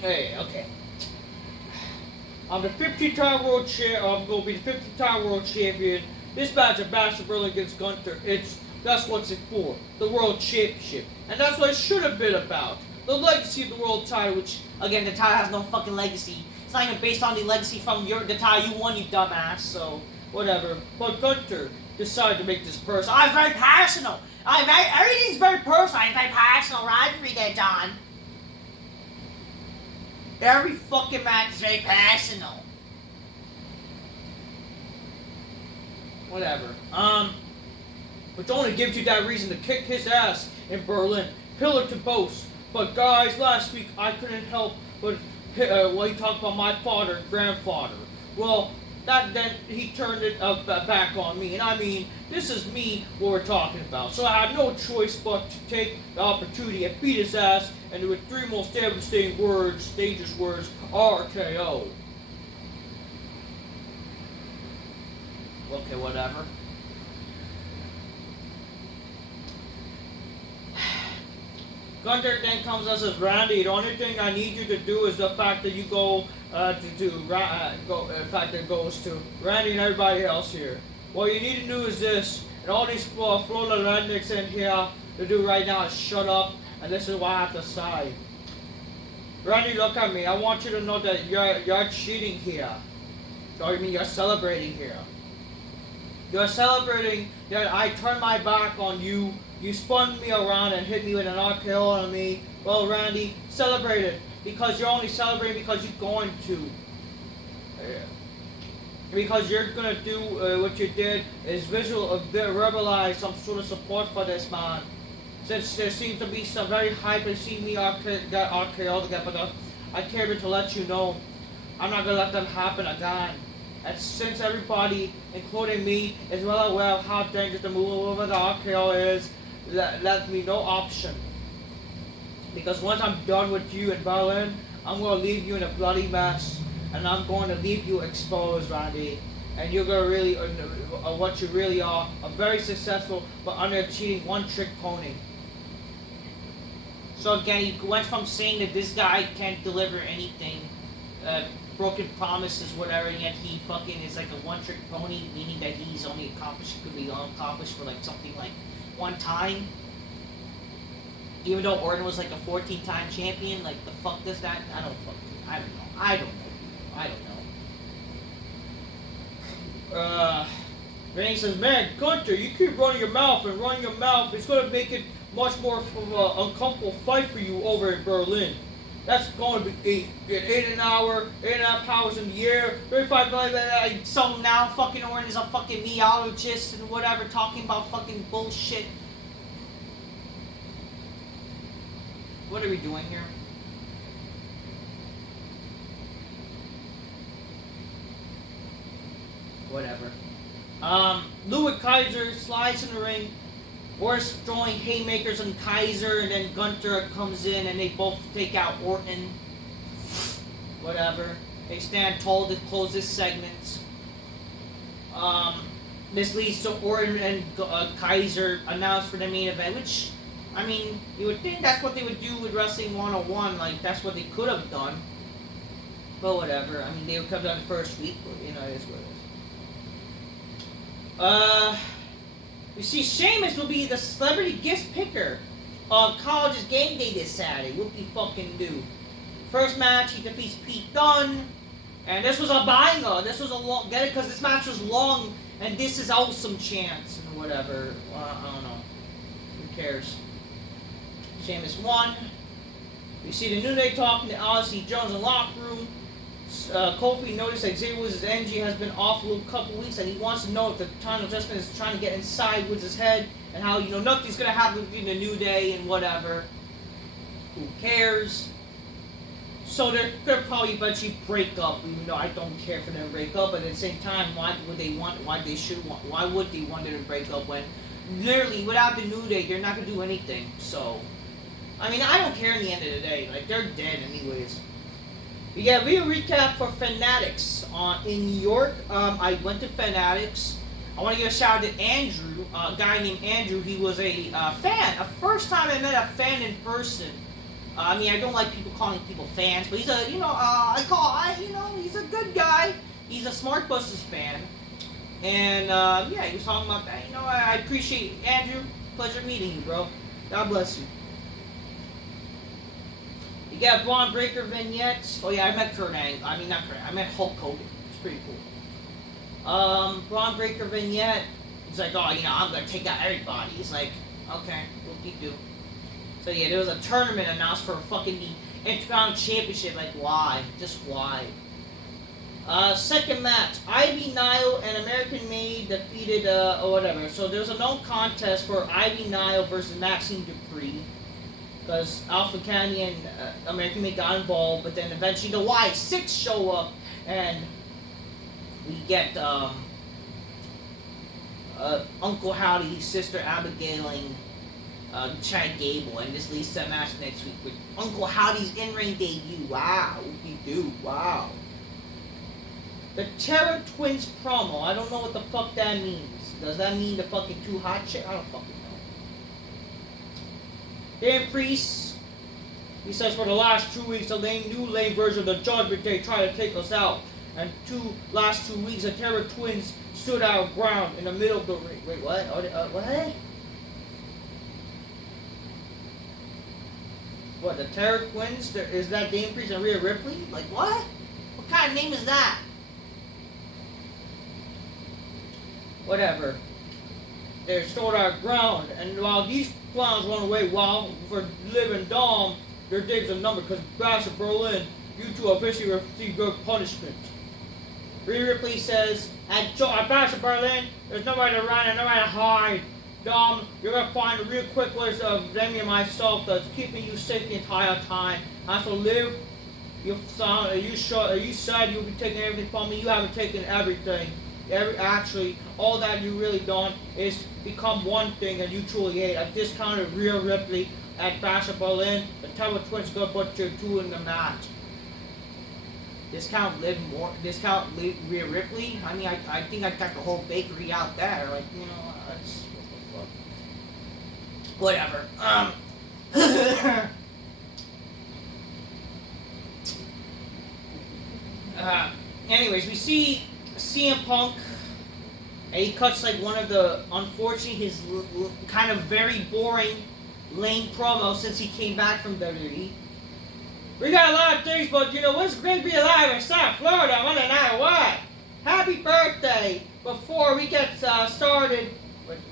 hey, okay. I'm the 50-time world champ. I'm gonna be the 50-time world champion. This match at Bash of Berlin against Gunther. That's what's it for. The world championship, and that's what it should have been about. The legacy of the world title, which again, the title has no fucking legacy. It's not even based on the legacy from the title you won, you dumbass. So whatever. But Gunther decided to make this personal. I'm very personal. Everything's very personal. I'm very personal, right? We get John. Every fucking match is very personal. Whatever. Which only gives you that reason to kick his ass in Berlin. Pillar to boast. But guys, last week I couldn't help but he talked about my father and grandfather. Well, then he turned it back on me. And I mean, this is me what we're talking about. So I had no choice but to take the opportunity and beat his ass and with three most devastating words, dangerous words, RKO. Okay, whatever. Gunther then comes and says, Randy, the only thing I need you to do is the fact that you go the fact that goes to Randy and everybody else here. What you need to do is this, and all these Florida rednecks in here to do right now is shut up and listen to what I have to say. Randy, look at me. I want you to know that you're cheating here. Or you mean you're celebrating here. You're celebrating that I turned my back on you. You spun me around and hit me with an RKO on me. Well, Randy, celebrate it. Because you're only celebrating because you're going to. Yeah. Because you're going to do what you did is verbalize some sort of support for this man. Since there seems to be some very hype and see me get RKO'd again, but I came here to let you know I'm not going to let that happen again. And since everybody, including me, is well aware of how dangerous the move over the RKO is, let me no option. Because once I'm done with you in Berlin, I'm going to leave you in a bloody mess. And I'm going to leave you exposed, Randy. And you're going to really, what you really are, a very successful but underachieving one-trick pony. So again, he went from saying that this guy can't deliver anything, broken promises, whatever, and yet he fucking is like a one-trick pony, meaning that he's only could be accomplished for like something like one time. Even though Orton was like a 14-time champion, like the fuck does that? I don't know. Randy says, man, Gunther, you keep running your mouth and running your mouth. It's going to make it much more of an uncomfortable fight for you over in Berlin. That's going to be 8 an hour, 8.5 hours in the year, 35 million. So now fucking Orton is a fucking meologist and whatever, talking about fucking bullshit. What are we doing here? Whatever. Louis Kaiser slides in the ring. Orton's throwing haymakers on Kaiser, and then Gunther comes in, and they both take out Orton. Whatever. They stand tall to close this segment. This leads to Orton and Kaiser announced for the main event, which, I mean, you would think that's what they would do with Wrestling 101, like, that's what they could have done. But whatever. I mean, they would come down the first week, but, you know, it is what it is. You see, Sheamus will be the celebrity guest picker of College's Game Day this Saturday. Whoopie fucking do. First match, he defeats Pete Dunne. And this was a banger. This was a long... Get it? Because this match was long. And this is awesome chance. And whatever. I don't know. Who cares? Sheamus won. You see the New Day talking to Odyssey Jones in the locker room. Kofi noticed that Xavier Woods' energy has been off a couple weeks, and he wants to know if the time adjustment is trying to get inside Woods' head, and how, you know, nothing's going to happen between the New Day and whatever. Who cares? So they're probably eventually break up, even though I don't care for them to break up, but at the same time, why would they want them to break up when literally without the New Day, they're not going to do anything. So, I mean, I don't care in the end of the day. Like, they're dead anyways. We got a video recap for Fanatics in New York. I went to Fanatics. I want to give a shout out to Andrew, a guy named Andrew. He was a fan. First time I met a fan in person. I mean, I don't like people calling people fans, but he's a, you know, he's a good guy. He's a Smart Busters fan. And, yeah, he was talking about that. You know, I appreciate Andrew. Pleasure meeting you, bro. God bless you. You got a Braun Breaker vignette. Oh yeah, I met Kurt Angle. I mean, not Kurt. I met Hulk Hogan. It's pretty cool. Braun Breaker vignette. He's like, oh, you know, I'm gonna take out everybody. He's like, okay, whoop-de-doo. So yeah, there was a tournament announced for fucking the Intercontinental Championship. Like, why? Just why? Second match. Ivy Nile and American Made defeated, or whatever. So there was a known contest for Ivy Nile versus Maxine Dupree. Because Alpha Candy and American Made got involved, but then eventually the Y6 show up, and we get Uncle Howdy's sister Abigailing Chad Gable, and this leads to a match next week with Uncle Howdy's in-ring debut. Wow, we do, wow. The Terror Twins promo, I don't know what the fuck that means. Does that mean the fucking two hot chicks? I don't fucking know. Dan Priest, he says for the last 2 weeks, the new lame version of the Judgement Day tried to take us out. And last 2 weeks, the Terror Twins stood our ground in the middle of the ring. Wait, what? What? What, the Terror Twins? Is that Dan Priest and Rhea Ripley? Like, what? What kind of name is that? Whatever. They restored our ground, and while these clowns run away for living Dom, their days are numbered, because Bash of Berlin, you two officially received your punishment. Rhea Ripley says, at Bash of Berlin, there's nobody to run and nobody to hide. Dom, you're going to find a real quick list of Demi and myself that's keeping you safe the entire time. As for Liv, you said you'll be taking everything from me. You haven't taken everything. Actually, all that you really done is become one thing, and you truly ate. I discounted Rhea Ripley at Bash of Berlin. The Terror Twins gonna put you two in the match. Discount Rhea Ripley? I mean, I think I got the whole bakery out there. Like, you know, that's what the fuck. Whatever. Anyways, we see CM Punk, and he cuts like one of the, unfortunately, his kind of very boring, lame promo since he came back from WWE. We got a lot of things, but you know, it's great to be alive in South Florida, Monday Night What? Happy birthday! Before we get started,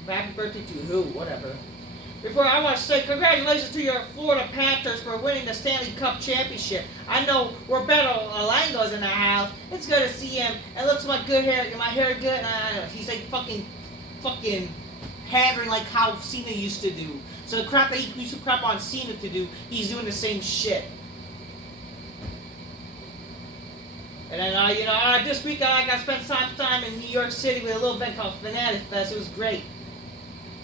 happy birthday to who? Whatever. Before I want to say congratulations to your Florida Panthers for winning the Stanley Cup Championship. I know Roberto Alango's in the house. It's good to see him. And looks my good hair. My hair good. He's like fucking hammering like how Cena used to do. So the crap that he used to crap on Cena to do, he's doing the same shit. And then this week I got spent some time in New York City with a little event called Fanatic Fest. It was great.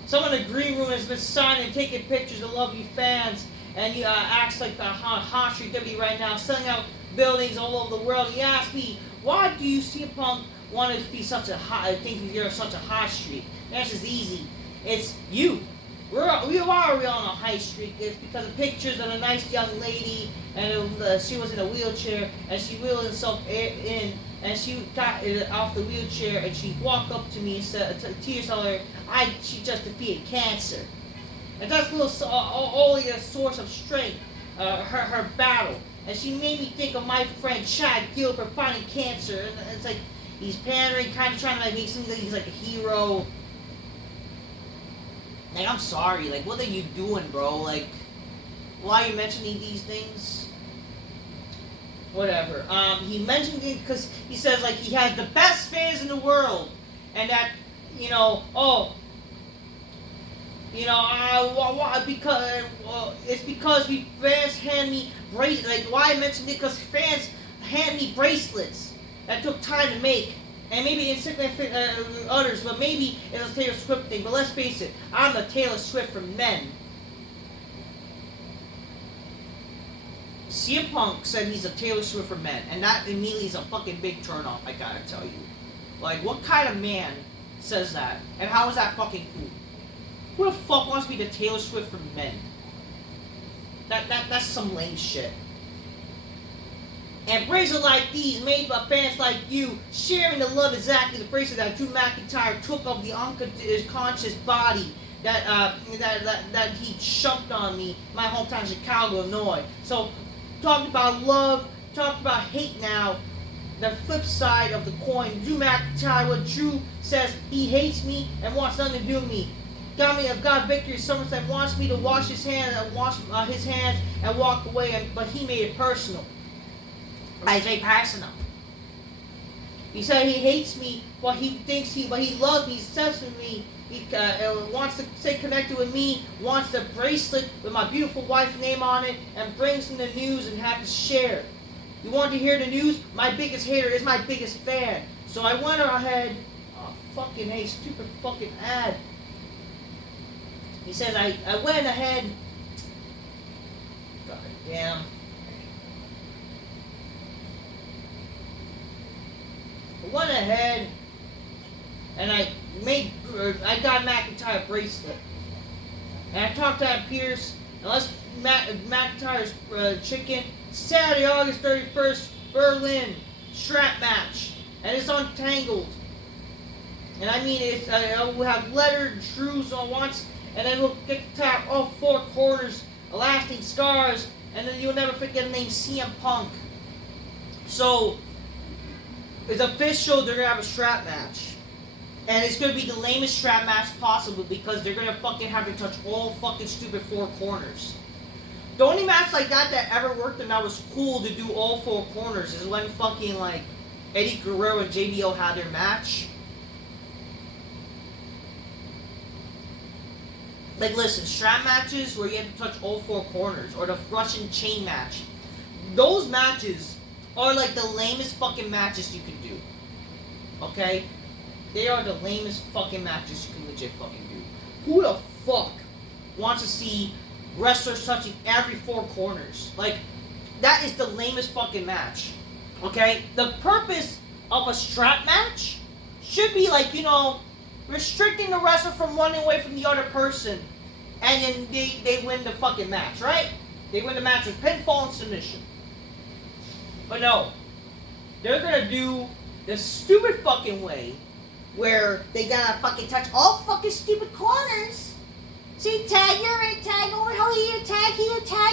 Someone in the green room has been signing and taking pictures of lovely fans, and he acts like the hot street W right now, selling out buildings all over the world. He asked me, why do you see Punk want to be such a hot, think you're such a hot streak? The answer's easy. It's you. We are on a high streak. It's because of pictures of a nice young lady, and she was in a wheelchair, and she wheeled herself in, and she got off the wheelchair, and she walked up to me and said, tears on her, she just defeated cancer. And that's only a source of strength, her battle. And she made me think of my friend Chad Gilbert fighting cancer, and it's like, he's pandering, kind of trying to make seem like he's like a hero. Like, I'm sorry, like, what are you doing, bro? Like, why are you mentioning these things? Whatever. He mentioned it because he says, like, he has the best fans in the world. And that, it's because we fans hand me bracelets. Like, why I mentioned it? Because fans hand me bracelets that took time to make. And maybe insignificant others, but maybe it's a Taylor Swift thing. But let's face it, I'm the Taylor Swift for men. CM Punk said he's a Taylor Swift for men, and that immediately is a fucking big turnoff, I gotta tell you. Like, what kind of man says that? And how is that fucking cool? Who the fuck wants to be the Taylor Swift for men? That's some lame shit. And bracelets like these, made by fans like you, sharing the love exactly the bracelet that Drew McIntyre took of the unconscious body that he shoved on me, my hometown Chicago, Illinois. So, talking about love, talking about hate now, the flip side of the coin, Drew McIntyre, what Drew says, he hates me and wants nothing to do with me. Got victory. Somerset wants me to wash his hands and walk away, but he made it personal. I say personal. He said he hates me, but he loves me, he says to me, he wants to stay connected with me, wants the bracelet with my beautiful wife's name on it, and brings him the news and have to share. You want to hear the news? My biggest hater is my biggest fan. So I went ahead, fucking hey, stupid fucking ad. He says I went ahead, god damn. I went ahead and I got a McIntyre bracelet. And I talked to Adam Pierce, and let's McIntyre's chicken, Saturday, August 31st, Berlin, strap match. And it's untangled. And I mean, we'll have lettered Drews on once, and then we'll get to tap all four corners, lasting scars, and then you'll never forget the name CM Punk. So, it's official, they're going to have a strap match. And it's going to be the lamest strap match possible because they're going to fucking have to touch all fucking stupid four corners. The only match like that ever worked and that was cool to do all four corners is when fucking like Eddie Guerrero and JBL had their match. Like listen, strap matches where you have to touch all four corners, or the Russian chain match. Those matches are like the lamest fucking matches you can do. Okay? They are the lamest fucking matches you can legit fucking do. Who the fuck wants to see wrestlers touching every four corners? Like, that is the lamest fucking match. Okay? The purpose of a strap match should be like, restricting the wrestler from running away from the other person. And then they win the fucking match, right? They win the match with pinfall and submission. But no, they're gonna do the stupid fucking way where they gotta fucking touch all fucking stupid corners. See, tag here, tag over here, tag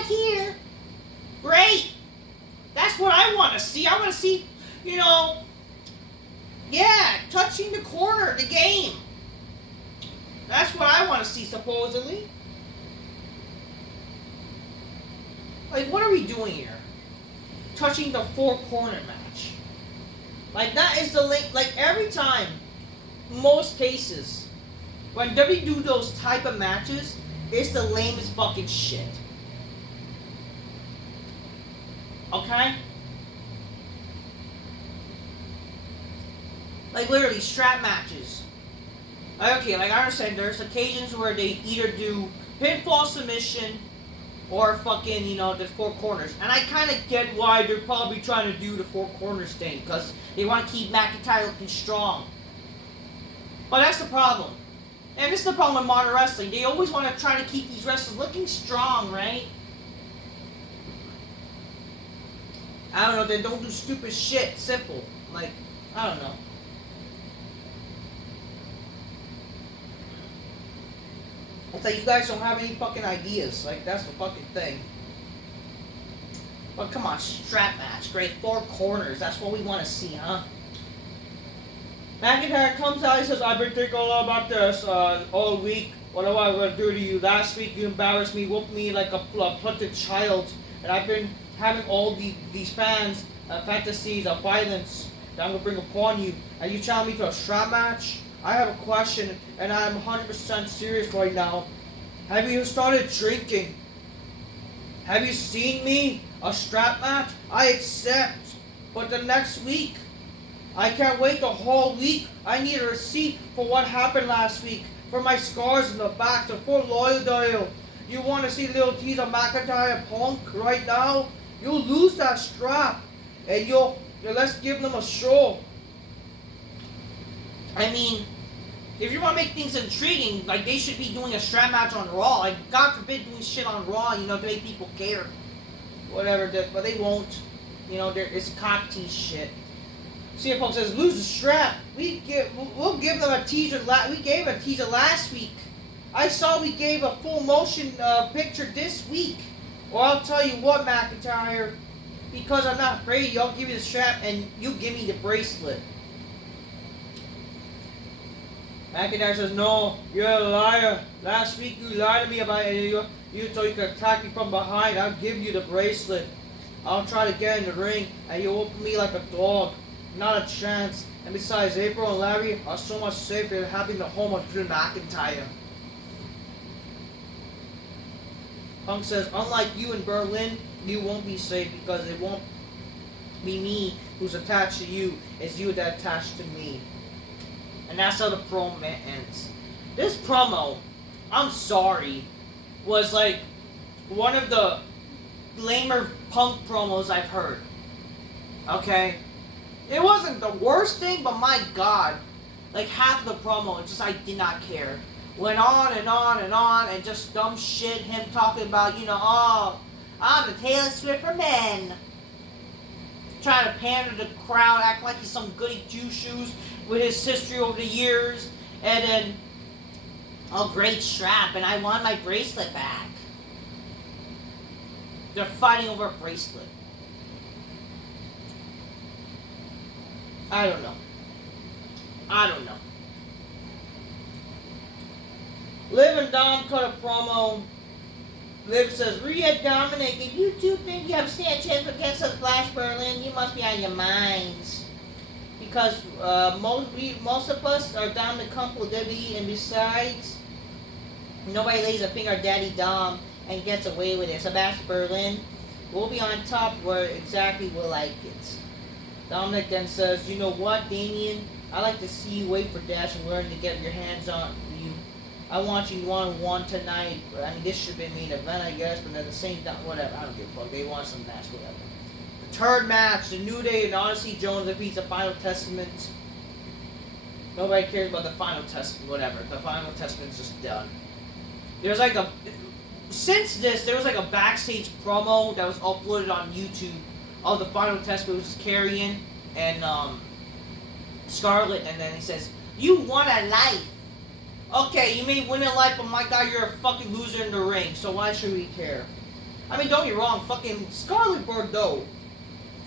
here. Great! That's what I want to see. I want to see, touching the corner, the game. That's what I want to see, supposedly. Like, what are we doing here? Touching the four-corner match. Like, that is the link. Like, every time, most cases, when WWE do those type of matches, it's the lamest fucking shit. Okay? Like, literally, strap matches. Like, okay, like, I understand there's occasions where they either do pinfall submission or fucking, you know, the four corners. And I kind of get why they're probably trying to do the four corners thing, because they want to keep McIntyre looking strong. But that's the problem. And this is the problem with modern wrestling. They always want to try to keep these wrestlers looking strong, right? I don't know, they don't do stupid shit. Simple. Like, I don't know. It's like you guys don't have any fucking ideas. Like, that's the fucking thing. But come on, strap match. Great. Four corners. That's what we want to see, huh? McIntyre comes out, he says, I've been thinking a lot about this all week. What am I going to do to you? Last week you embarrassed me, whooped me like a planted child. And I've been having all these fantasies of violence that I'm going to bring upon you. And you challenge me to a strap match? I have a question, and I'm 100% serious right now. Have you started drinking? Have you seen me? A strap match? I accept. But the next week, I can't wait the whole week. I need a receipt for what happened last week. For my scars in the back, the full loyal. You want to see little tease of McIntyre Punk right now? You'll lose that strap. And let's give them a show. I mean, if you want to make things intriguing, like, they should be doing a strap match on Raw. Like, God forbid doing shit on Raw, you know, to make people care. Whatever, but they won't. You know, it's cock tease shit. CM Punk says, lose the strap. We'll give them a teaser. We gave a teaser last week. I saw we gave a full motion picture this week. Or I'll tell you what, McIntyre. Because I'm not afraid, I'll give you the strap and you give me the bracelet. McIntyre says, no, you're a liar. Last week you lied to me about it. You thought you could attack me from behind. I'll give you the bracelet. I'll try to get in the ring and you'll open me like a dog. Not a chance. And besides, April and Larry are so much safer than having the home of Drew McIntyre. Punk says, unlike you in Berlin, you won't be safe because it won't be me who's attached to you. It's you that attached to me. And that's how the promo ends. This promo, I'm sorry, was like one of the lamer Punk promos I've heard. Okay? It wasn't the worst thing, but my God. Like half the promo, it's just I did not care. Went on and on and on and just dumb shit. Him talking about, you know, oh, I'm the Taylor Swift for men. Trying to pander to the crowd, act like he's some goody two-shoes with his history over the years. And then, oh, great strap, and I want my bracelet back. They're fighting over a bracelet. I don't know. Liv and Dom cut a promo. Liv says, Rhea Dominic, if you two think you have stand a chance against us, Flash Berlin, you must be on your minds. Because most of us are down to come with WWE, and besides, nobody lays a finger at Daddy Dom and gets away with it. Sebastian Berlin will be on top where exactly we like it. Dominic then says, you know what, Damien? I like to see you wait for Dash and learn to get your hands on you. I want you one-on-one tonight. I mean, this should be a main event, I guess, but at the same time, whatever. I don't give a fuck. They want some match, whatever. The third match, the New Day and Odyssey Jones defeats the Final Testament. Nobody cares about the Final Testament, whatever. The Final Testament's just done. There's like a... Since this, there was like a backstage promo that was uploaded on YouTube of the Final Testament, which is Carrion and Scarlett, and then he says, you won a life. Okay, you may win a life, but my God, you're a fucking loser in the ring, so why should we care? I mean, don't get me wrong, fucking Scarlett Bordeaux,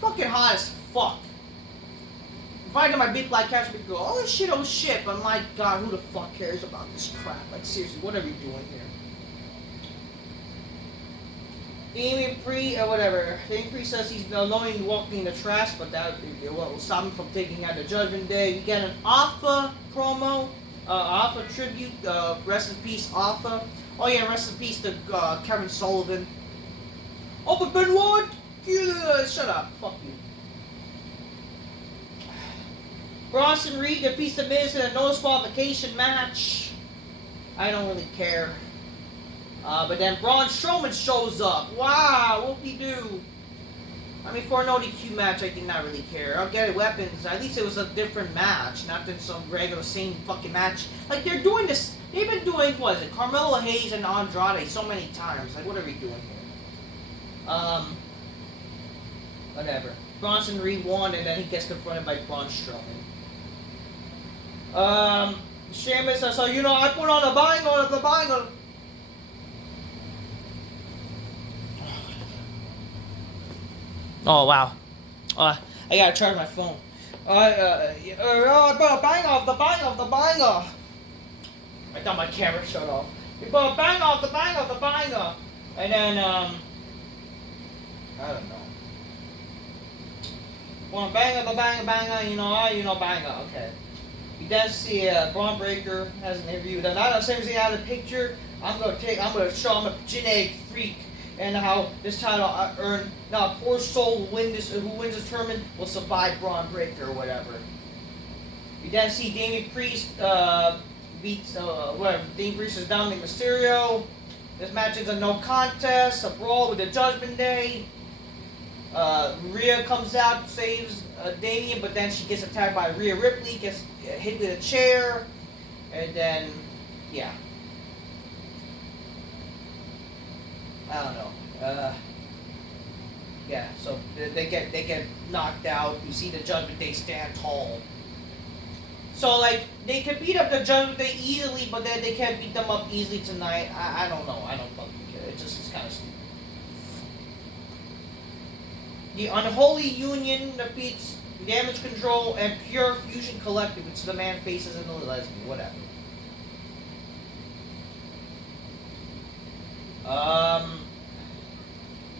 fucking hot as fuck. If I get my big black cat, I'd go, oh shit, but my God, who the fuck cares about this crap? Like, seriously, what are we doing here? Damien Priest, whatever. Damien Priest says he's knowingly walking in the trash, but that will stop him from taking out the Judgment Day. We get an Alpha promo, Alpha tribute. Rest in peace, Alpha. Oh yeah, rest in peace to Kevin Sullivan. Oh, but Benoit, shut up, fuck you. Bronson Reed defeats the Miz in a no disqualification match. I don't really care. But then Braun Strowman shows up. Wow, whoop-de-doo. I mean, for an ODQ match, I did not really care. I'll get weapons. At least it was a different match, not just some regular same fucking match. Like, they're doing this. They've been doing, what is it, Carmelo Hayes and Andrade so many times. Like, what are we doing here? Whatever. Bronson Reed won, and then he gets confronted by Braun Strowman. Sheamus says, so, you know, I put on a banger. Oh, wow. I gotta charge my phone. I put a bang off the banger. I thought my camera shut off. You put a bang off the banger. And then, I don't know. Well, banger, you know, banger, okay. You then see Braun Breaker has an interview with another same thing out of the picture. I'm gonna show him a genetic freak and how this title I earned. Now, a poor soul who wins this tournament will survive Braun Breaker or whatever. You then see Damien Priest beats Damien Priest is Dominic Mysterio. This match is a no contest, a brawl with the Judgment Day. Rhea comes out, saves Damien, but then she gets attacked by Rhea Ripley, gets hit with a chair, and then, yeah. I don't know. Yeah, so they get knocked out. You see the Judgment Day stand tall. So, like, they could beat up the Judgment Day easily, but then they can't beat them up easily tonight. I don't know. I don't fucking care. It's kind of stupid. The Unholy Union defeats Damage Control and Pure Fusion Collective, which the man faces in the lesbian, whatever.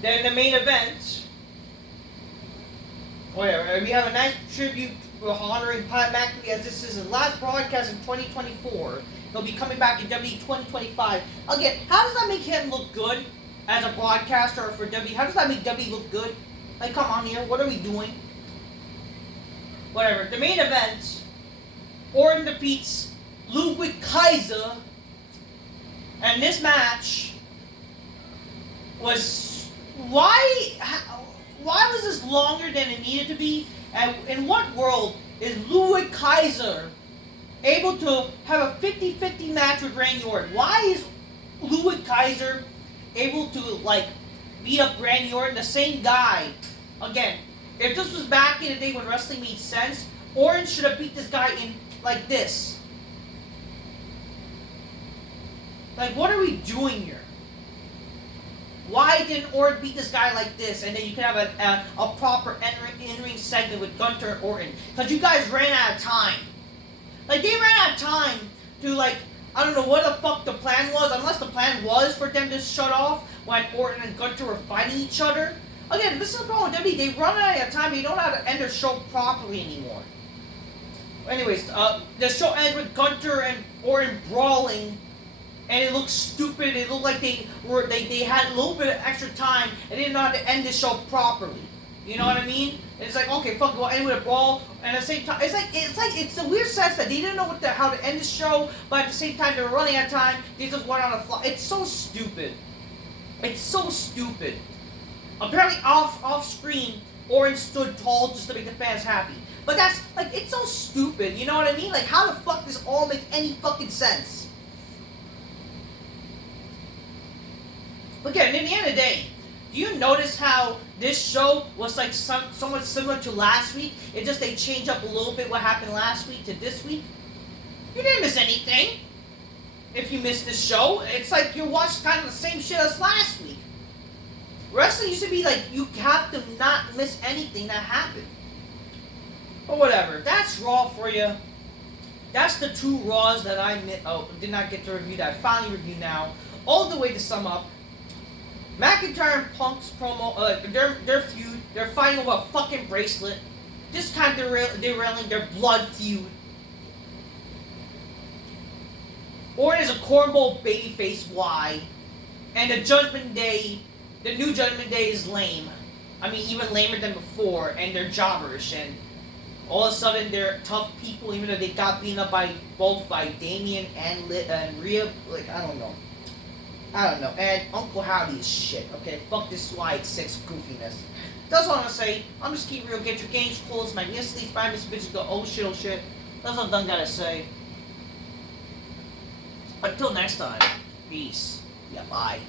Then the main event. Whatever. We have a nice tribute for honoring Pat McAfee as this is his last broadcast in 2024. He'll be coming back in WWE 2025. Again, how does that make him look good as a broadcaster for WWE? How does that make WWE look good? Like, come on here, what are we doing? Whatever. The main event, Orton defeats Ludwig Kaiser, and this match was why was this longer than it needed to be? And in what world is Ludwig Kaiser able to have a 50-50 match with Randy Orton? Why is Ludwig Kaiser able to, like, beat up Randy Orton, the same guy? Again, if this was back in the day when wrestling made sense, Orton should have beat this guy in like this. Like, what are we doing here? Why didn't Orton beat this guy like this, and then you can have a proper in-ring segment with Gunther and Orton? Because you guys ran out of time. Like, they ran out of time to, like, I don't know what the fuck the plan was, unless the plan was for them to shut off when Orton and Gunther were fighting each other. Again, this is the problem with WWE. They run out of time. They don't know how to end their show properly anymore. Anyways, the show ends with Gunther and Orton brawling, and it looks stupid. It looked like they had a little bit of extra time and they didn't know how to end the show properly. You know what I mean? And it's like, okay, fuck, we'll end with a brawl, and at the same time, it's a weird sense that they didn't know how to end the show, but at the same time they were running out of time. They just went on a fly. It's so stupid. It's so stupid. Apparently, off screen, Orton stood tall just to make the fans happy. But that's, like, it's so stupid, you know what I mean? Like, how the fuck does this all make any fucking sense? Again, in the end of the day, do you notice how this show was, like, somewhat similar to last week? It just, they changed up a little bit what happened last week to this week? You didn't miss anything. If you missed this show, it's like you watched kind of the same shit as last week. Wrestling used to be like, you have to not miss anything that happened. But whatever, that's Raw for you. That's the two Raws that I did not get to review that I finally review now. All the way to sum up, McIntyre and Punk's promo, their feud, they're fighting over a fucking bracelet. This kind of derailing their blood feud. Orton is a cornball babyface, why? And the Judgment Day, the new Judgment Day is lame. I mean, even lamer than before, and they're jobberish, and all of a sudden they're tough people, even though they got beaten up by both by Damien and Rhea. Like, I don't know. And Uncle Howdy is shit, okay? Fuck this Slide 6 goofiness. That's all I'm gonna say. I'm just keep real. Get your games closed. Magnificently inspired Miss Bitches go, oh shit, oh shit. That's all I'm done gotta say. Until next time. Peace. Yeah, bye.